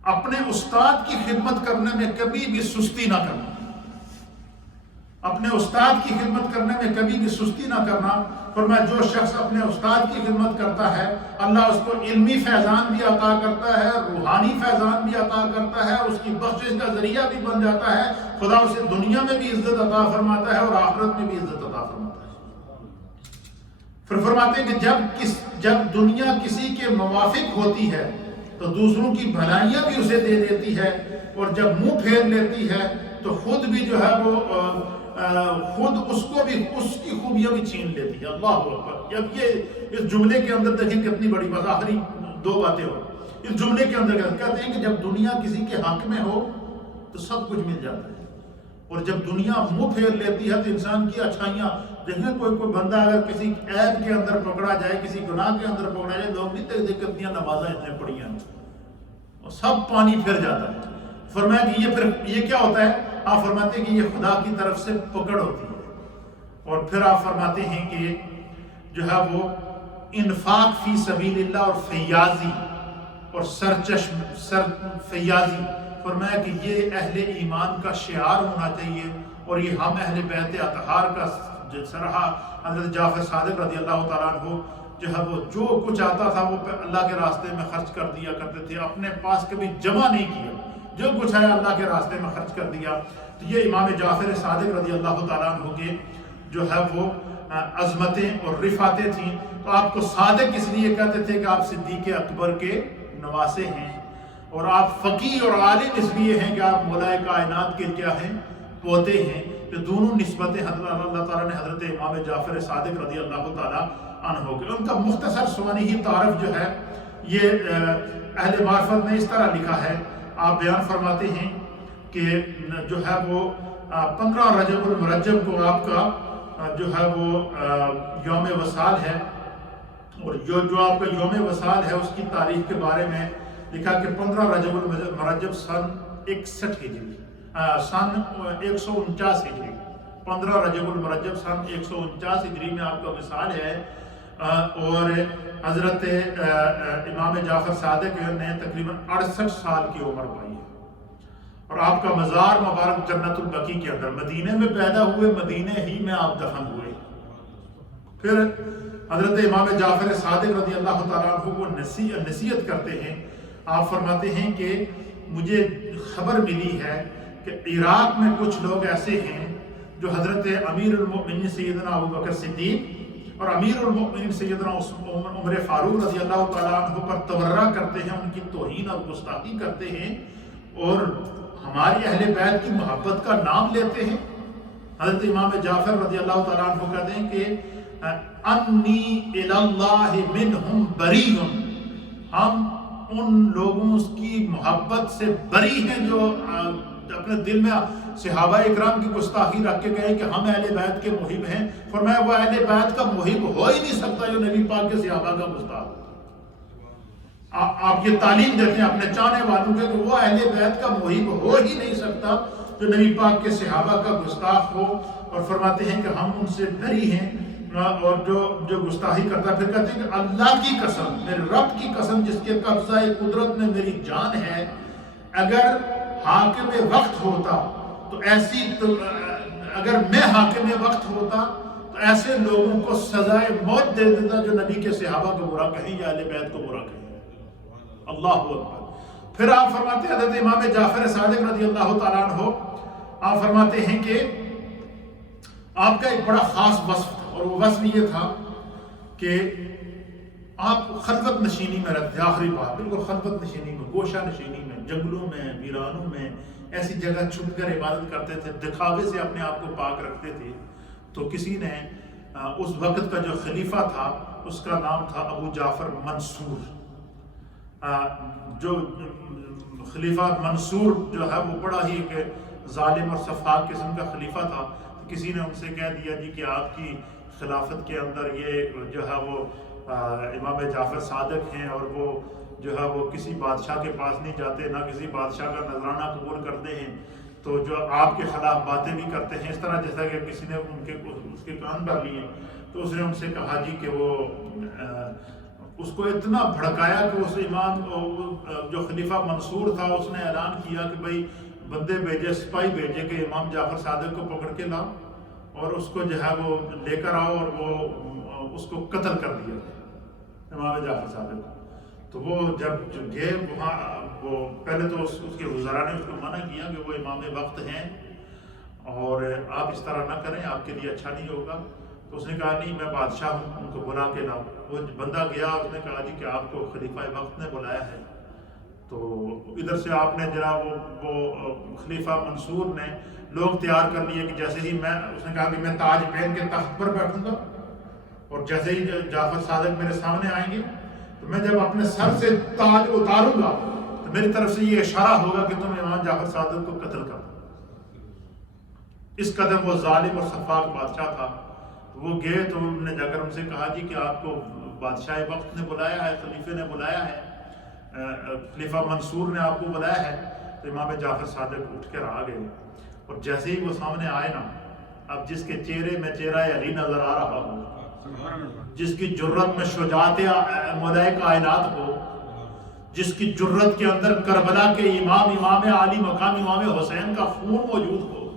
اپنے استاد کی خدمت کرنے میں کبھی بھی سستی نہ کرنا۔ اپنے استاد کی خدمت کرنے میں کبھی بھی سستی نہ کرنا۔ فرمایا جو شخص اپنے استاد کی خدمت کرتا ہے، اللہ اس کو علمی فیضان بھی عطا کرتا ہے، روحانی فیضان بھی عطا کرتا ہے، اس کی بخشش کا ذریعہ بھی بن جاتا ہے۔ خدا اسے دنیا میں بھی عزت عطا فرماتا ہے اور آخرت میں بھی عزت عطا فرماتا ہے۔ پھر فرماتے ہیں کہ جب دنیا کسی کے موافق ہوتی ہے تو دوسروں کی بھلائیاں بھی اسے دے دیتی ہے، اور جب منہ پھیر لیتی ہے تو خود بھی جو ہے وہ خود اس کو بھی اس کی خوبیاں بھی چھین لیتی ہے۔ اللہ اکبر۔ جب یہ اس جملے کے اندر دیکھیں کتنی بڑی بات، آخری 2 باتیں ہو اس جملے کے اندر کہتے ہیں کہ جب دنیا کسی کے حق میں ہو تو سب کچھ مل جاتا ہے، اور جب دنیا منہ پھیر لیتی ہے تو انسان کی اچھائیاں دیکھیں، کوئی بندہ اگر کسی عیب کے اندر پکڑا جائے، کسی گناہ کے اندر پکڑا جائے، لوگ نہیں دیکھتے کتنی نمازیں اتنے پڑھی ہیں، اور سب پانی پھر جاتا ہے۔ فرمایا کہ یہ کیا ہوتا ہے؟ آپ فرماتے ہیں کہ یہ خدا کی طرف سے پکڑ ہوتی ہے۔ اور پھر آپ فرماتے ہیں کہ جو ہے وہ انفاق فی سبیل اللہ اور فیاضی اور فیاضی، فرمایا کہ یہ اہل ایمان کا شعار ہونا چاہیے، اور یہ ہم اہل بیت اطہار کا سرحا حضرت جعفر صادق رضی اللہ تعالیٰ عنہ جو ہے وہ جو کچھ آتا تھا وہ اللہ کے راستے میں خرچ کر دیا کرتے تھے، اپنے پاس کبھی جمع نہیں کیا، جو کچھ ہے اللہ کے راستے میں خرچ کر دیا۔ تو یہ امام جعفر صادق رضی اللہ تعالیٰ عنہ کے جو ہے وہ عظمتیں اور رفعتیں تھیں۔ تو آپ کو صادق اس لیے کہتے تھے کہ آپ صدیق اکبر کے نواسے ہیں، اور آپ فقیہ اور عالم اس لیے ہیں کہ آپ مولا کائنات کے کیا ہیں؟ پوتے ہیں۔ کہ دونوں نسبتیں اللہ تعالیٰ نے حضرت امام جعفر صادق رضی اللہ تعالیٰ عنہ کے، ان کا مختصر سوانی ہی تعارف جو ہے یہ اہل معرفت نے اس طرح لکھا ہے۔ آپ بیان فرماتے ہیں کہ جو ہے وہ 15 رجب المرجب کو آپ کا جو ہے وہ یوم وصال ہے، اور جو آپ کا یوم وصال ہے اس کی تاریخ کے بارے میں لکھا کہ 15 رجب المرجب سن 61 ہجری، سن 149 ہجری، 15 رجب المرجب سن 149 ہجری میں آپ کا وصال ہے۔ اور حضرت امام جعفر صادق نے تقریباً 68 سال کی عمر پائی ہے، اور آپ کا مزار مبارک جنت البقیع کے اندر، مدینے میں پیدا ہوئے، مدینے ہی میں آپ دفن ہوئے۔ پھر حضرت امام جعفر صادق رضی اللہ تعالیٰ عنہ کو نصیحت کرتے ہیں۔ آپ فرماتے ہیں کہ مجھے خبر ملی ہے کہ عراق میں کچھ لوگ ایسے ہیں جو حضرت امیر المؤمنین سیدنا ابوبکر صدیق اور امیر المؤمنین سیدنا عمر فاروق رضی اللہ تعالیٰ عنہ پر تورع کرتے ہیں، ان کی توہین اور گستاخی کرتے ہیں، اور ہماری اہل بیت کی محبت کا نام لیتے ہیں۔ حضرت امام جعفر رضی اللہ تعالیٰ عنہ کہتے ہیں کہ انی الی اللہ منہم بریء، ہم ان لوگوں کی محبت سے بری ہیں جو اپنے دل میں صحابہ اکرام کی گستاخی رکھ کے گئے کہ ہم اہل بیت کے محب ہیں۔ فرمایا وہ اہل بیت کا محب ہو ہی نہیں سکتا جو نبی پاک کے صحابہ کا گستاخ۔ آپ یہ تعلیم دیتے ہیں اپنے چاہنے والوں کے کہ وہ اہل بیت کا محب ہو ہی نہیں سکتا جو نبی پاک کے صحابہ کا گستاخ ہو، اور فرماتے ہیں کہ ہم ان سے بری ہیں، اور جو گستاخی کرتا پھر کہتے ہیں کہ اللہ کی قسم، میرے رب کی قسم جس کے قبضہ قدرت میں میری جان ہے، اگر حاکم وقت ہوتا تو اگر میں حاکم وقت ہوتا تو ایسے لوگوں کو سزائے موت دے دیتا جو نبی کے صحابہ کو برا کہیں یا اہل بیت کو برا کہیں۔ اللہ اکبر۔ پھر آپ فرماتے ہیں حضرت امام جعفر صادق رضی اللہ تعالیٰ عنہ، آپ فرماتے ہیں کہ آپ کا ایک بڑا خاص وصف تھا، اور وہ وصف یہ تھا کہ آپ خلوت نشینی میں رہتے، آخری بات بالکل خلوت نشینی میں، گوشہ نشینی میں، جنگلوں میں، ویرانوں میں، ایسی جگہ چھپ کر عبادت کرتے تھے، دکھاوے سے اپنے آپ کو پاک رکھتے تھے۔ تو کسی نے اس وقت کا جو خلیفہ تھا اس کا نام تھا ابو جعفر منصور، جو خلیفہ منصور جو ہے وہ بڑا ہی ایک ظالم اور سفاک قسم کا خلیفہ تھا۔ کسی نے ان سے کہہ دیا جی کہ آپ کی خلافت کے اندر یہ جو ہے وہ امام جعفر صادق ہیں، اور وہ جو ہے وہ کسی بادشاہ کے پاس نہیں جاتے، نہ کسی بادشاہ کا نذرانہ قبول کرتے ہیں، تو جو آپ کے خلاف باتیں بھی کرتے ہیں، اس طرح جیسا کہ کسی نے اس کے کان بھر لیے۔ تو اس نے ان سے کہا جی کہ وہ اس کو اتنا بھڑکایا کہ اس امام جو خلیفہ منصور تھا اس نے اعلان کیا کہ بھائی بندے بھیجے، سپاہی بھیجے کہ امام جعفر صادق کو پکڑ کے لاؤ اور اس کو جو ہے وہ لے کر آؤ، اور وہ اس کو قتل کر دیا امام جعفر صادق کو۔ تو وہ جب گئے وہاں، وہ پہلے تو اس کے وزراء نے اس کو منع کیا کہ وہ امام وقت ہیں اور آپ اس طرح نہ کریں، آپ کے لیے اچھا نہیں ہوگا۔ تو اس نے کہا نہیں میں بادشاہ ہوں، ان کو بلا کے لاؤ۔ وہ بندہ گیا، اس نے کہا جی کہ آپ کو خلیفہ وقت نے بلایا ہے۔ تو ادھر سے آپ نے جناب وہ خلیفہ منصور نے لوگ تیار کر لیے کہ جیسے ہی اس نے کہا کہ میں تاج پہن کے تخت پر بیٹھوں گا، اور جیسے ہی جعفر صادق میرے سامنے آئیں گے تو میں جب اپنے سر سے تاج اتاروں گا تو میری طرف سے یہ اشارہ ہوگا کہ تم امام جعفر صادق کو قتل کر دو۔ اس قدر وہ ظالم اور سفاک بادشاہ تھا۔ وہ گئے تو انہوں نے جا کر ان سے کہا جی کہ آپ کو بادشاہ وقت نے بلایا ہے، خلیفے نے بلایا ہے، خلیفہ منصور نے آپ کو بلایا ہے۔ تو امام جعفر صادق اٹھ کر آ گئے، اور جیسے ہی وہ سامنے آئے نا، اب جس کے چہرے میں چہرہ علی نظر آ رہا ہو، جس کی جرت میں شجاعت مولا کائنات ہو، جس کی جرت کے اندر کربلا کے امام علی مقام امام حسین کا خون موجود ہو،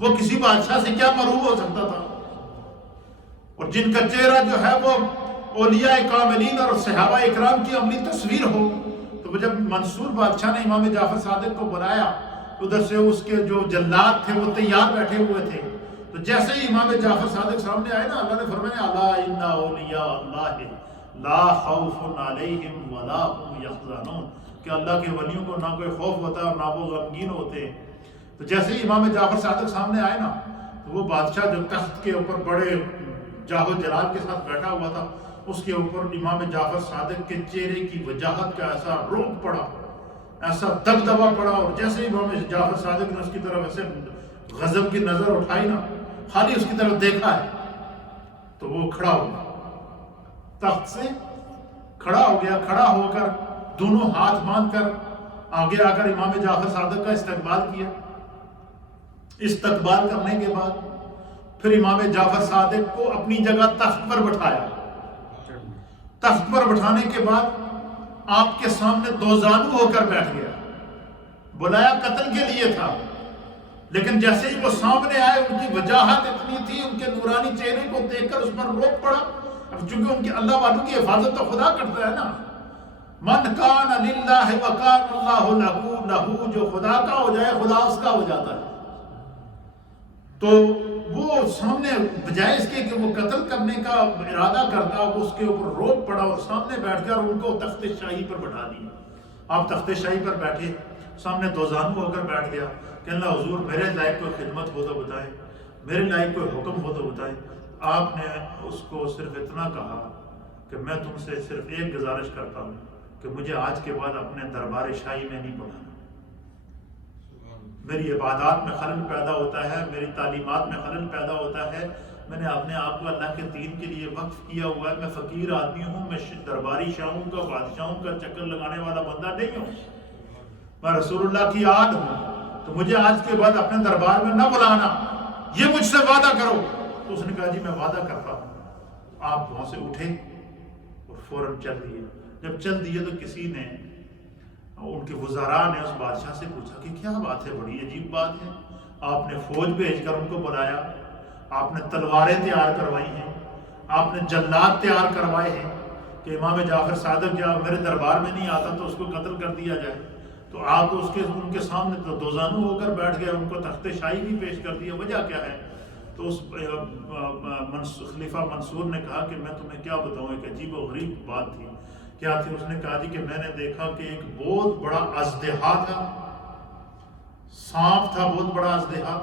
وہ کسی بادشاہ سے کیا مرعوب ہو سکتا تھا؟ اور جن کا چہرہ جو ہے وہ اولیاء کاملین اور صحابہ اکرام کی عملی تصویر ہو، تو تو جب منصور بادشاہ نے امام جعفر صادق کو بلایا، ادھر سے اس کے جو جلاد تھے وہ تیار بیٹھے ہوئے تھے، تو جیسے ہی امام جعفر صادق سامنے آئے نا، اللہ نے فرمایا الا ان اولیاء اللہ لا خوف علیہم ولا هم یحزنون، کہ اللہ کے ولیوں کو نہ کوئی خوف ہوتا ہے اور نہ وہ غمگین ہوتے ہیں۔ تو جیسے ہی امام جعفر صادق سامنے آئے نا، تو وہ بادشاہ جو تخت کے اوپر بڑے جاہ و جلال کے ساتھ بیٹھا ہوا تھا، اس کے اوپر امام جعفر صادق کے چہرے کی وجاہت کا ایسا رعب پڑا، ایسا دبدبا پڑا، اور جیسے ہی امام جعفر صادق نے اس کی طرف ایسے غضب کی نظر اٹھائی نا، خالی اس کی طرف دیکھا ہے، تو وہ کھڑا ہو گیا، تخت سے کھڑا ہو گیا، کھڑا ہو کر دونوں ہاتھ باندھ کر آگے آ کر امام جعفر صادق کا استقبال کیا۔ استقبال کرنے کے بعد پھر امام جعفر صادق کو اپنی جگہ تخت پر بٹھایا۔ تخت پر بٹھانے کے بعد آپ کے سامنے دو زانو ہو کر بیٹھ گیا۔ بلایا قتل کے لیے تھا، لیکن جیسے ہی وہ سامنے آئے، ان کی وجاہت اتنی تھی، ان کے نورانی چہرے کو دیکھ کر اس پر روک پڑا۔ اب چونکہ ان کے اللہ والوں کی حفاظت تو خدا کرتا ہے نا، من کان للہ وکان اللہ لہ، جو خدا کا ہو جائے خدا اس کا ہو جاتا ہے۔ تو وہ سامنے بجائے اس کے کہ وہ قتل کرنے کا ارادہ کرتا، وہ اس کے اوپر روک پڑا اور سامنے بیٹھ کر ان کو تخت شاہی پر بٹھا دیا۔ آپ تخت شاہی پر بیٹھے، سامنے دو زانو ہو کر بیٹھ گیا کہ اللہ حضور میرے لائق کوئی خدمت ہو تو بتائیں، میرے لائق کوئی حکم ہو تو بتائیں۔ آپ نے اس کو صرف اتنا کہا کہ میں تم سے صرف ایک گزارش کرتا ہوں کہ مجھے آج کے بعد اپنے دربار شاہی میں نہیں بلانا۔ میری عبادات میں خلل پیدا ہوتا ہے، میری تعلیمات میں خلل پیدا ہوتا ہے، میں نے اپنے آپ کو اللہ کے دین کے لیے وقف کیا ہوا ہے، میں فقیر آدمی ہوں، میں درباری شاہوں کا بادشاہوں کا چکر لگانے والا بندہ نہیں ہوں، میں رسول اللہ کی آل ہوں، تو مجھے آج کے بعد اپنے دربار میں نہ بلانا، یہ مجھ سے وعدہ کرو۔ تو اس نے کہا جی میں وعدہ کرتا ہوں۔ آپ وہاں سے اٹھے اور فوراً چل دیے۔ جب چل دیے تو کسی نے، ان کے وزراء نے اس بادشاہ سے پوچھا کہ کیا بات ہے، بڑی عجیب بات ہے، آپ نے فوج بھیج کر ان کو بلایا، آپ نے تلواریں تیار کروائی ہیں، آپ نے جلاد تیار کروائے ہیں کہ امام جعفر صادق جب میرے دربار میں نہیں آتا تو اس کو قتل کر دیا جائے، تو آپ ان کے سامنے تو دوزانو ہو کر بیٹھ گئے، ان کو تخت شاہی بھی پیش کر دیا، وجہ کیا ہے؟ تو اس خلیفہ منصور نے کہا کہ میں تمہیں کیا بتاؤں، ایک عجیب و غریب بات تھی۔ کیا تھی؟ اس نے کہا جی کہ میں نے دیکھا کہ ایک بہت بڑا اژدہا تھا، سانپ تھا، بہت بڑا اژدہا،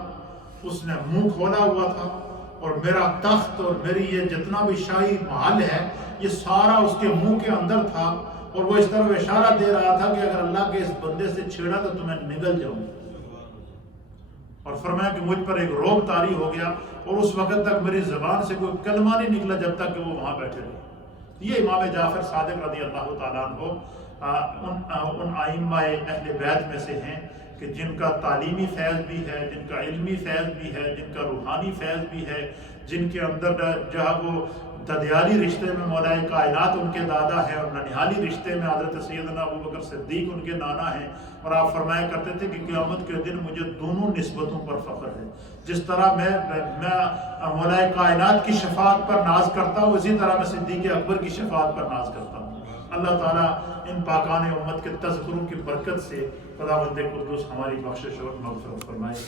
اس نے منہ کھولا ہوا تھا، اور میرا تخت اور میری یہ جتنا بھی شاہی محل ہے یہ سارا اس کے منہ کے اندر تھا، اور وہ اس طرح اشارہ دے رہا تھا کہ اگر اللہ کے اس بندے سے چھیڑا تو تمہیں نگل جاؤں۔ اور فرمایا کہ مجھ پر ایک رعب طاری ہو گیا، اور اس وقت تک میری زبان سے کوئی کلمہ نہیں نکلا جب تک کہ وہ وہاں بیٹھے رہے۔ یہ امام جعفر صادق رضی اللہ تعالیٰ عنہ ان ائمہ اہل بیت میں سے ہیں کہ جن کا تعلیمی فیض بھی ہے، جن کا علمی فیض بھی ہے، جن کا روحانی فیض بھی ہے، جن کے اندر جو ہے وہ ددیالی رشتے میں مولا کائنات ان کے دادا ہیں، اور ننیالی رشتے میں حضرت سیدنا ابوبکر صدیق ان کے نانا ہیں، اور آپ فرمایا کرتے تھے کہ قیامت کے دن مجھے دونوں نسبتوں پر فخر ہے، جس طرح میں مولا کائنات کی شفاعت پر ناز کرتا ہوں، اسی طرح میں صدیق اکبر کی شفاعت پر ناز کرتا ہوں۔ اللہ تعالیٰ ان پاکان امت کے تذکروں کی برکت سے خداوند قدوس ہماری بخشش اور مغفرت فرمائے۔